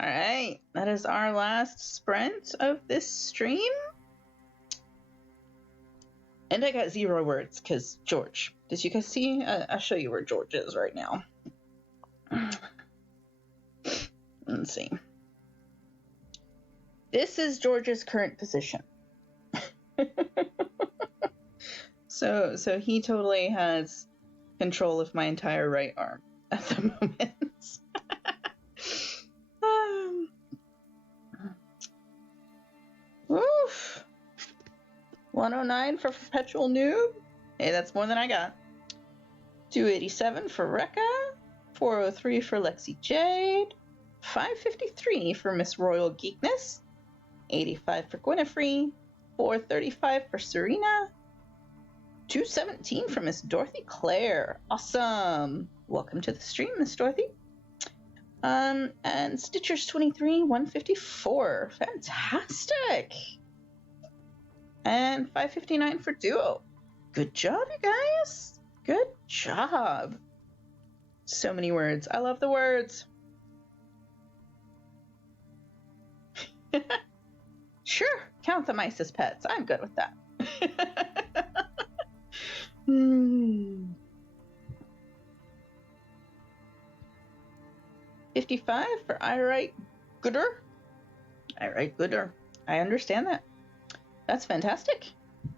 All right, that is our last sprint of this stream. And I got 0 words because George. Did you guys see? I'll show you where George is right now. Let's see. This is George's current position. So he totally has control of my entire right arm at the moment. Oof. 109 for Perpetual Noob. Hey, that's more than I got. 287 for Rekka. 403 for Lexi Jade. 553 for Miss Royal Geekness. 85 for Gwynefree. 435 for Serena. 217 for Miss Dorothy Claire. Awesome. Welcome to the stream, Miss Dorothy. And Stitchers 23, 154. Fantastic. And 559 for Duo. Good job, you guys. Good job. So many words. I love the words. Sure, count the mice as pets. I'm good with that. 55 for I write gooder. I write gooder. I understand that. That's fantastic.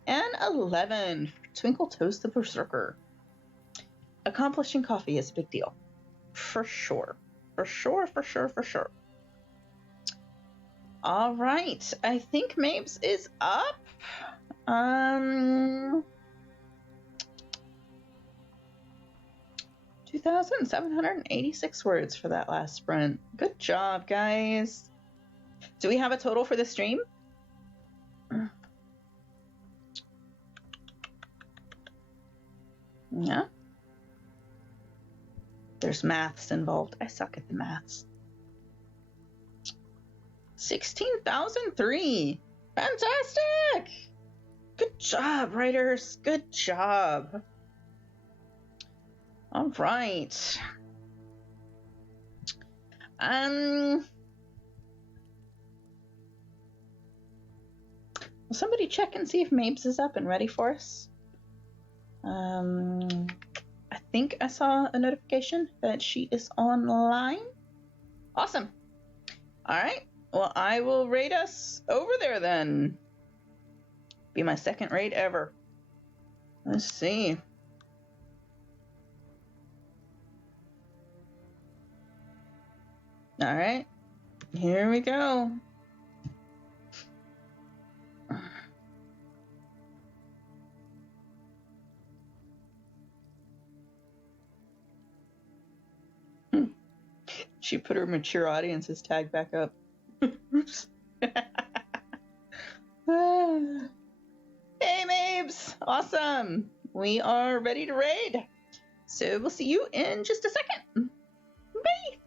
And 11 for Twinkle Toes the Berserker. Accomplishing coffee is a big deal. For sure. For sure, for sure, for sure. All right. I think Mabes is up. 2,786 words for that last sprint. Good job, guys. Do we have a total for the stream? Yeah. There's maths involved. I suck at the maths. 16,003. Fantastic. Good job, writers. Good job. All right. Will somebody check and see if Mabes is up and ready for us? I think I saw a notification that she is online. Awesome. All right. Well, I will raid us over there then. Be my second raid ever. Let's see. All right. Here we go. She put her mature audiences tag back up. Oops. Hey, Mabes! Awesome! We are ready to raid. So we'll see you in just a second. Bye!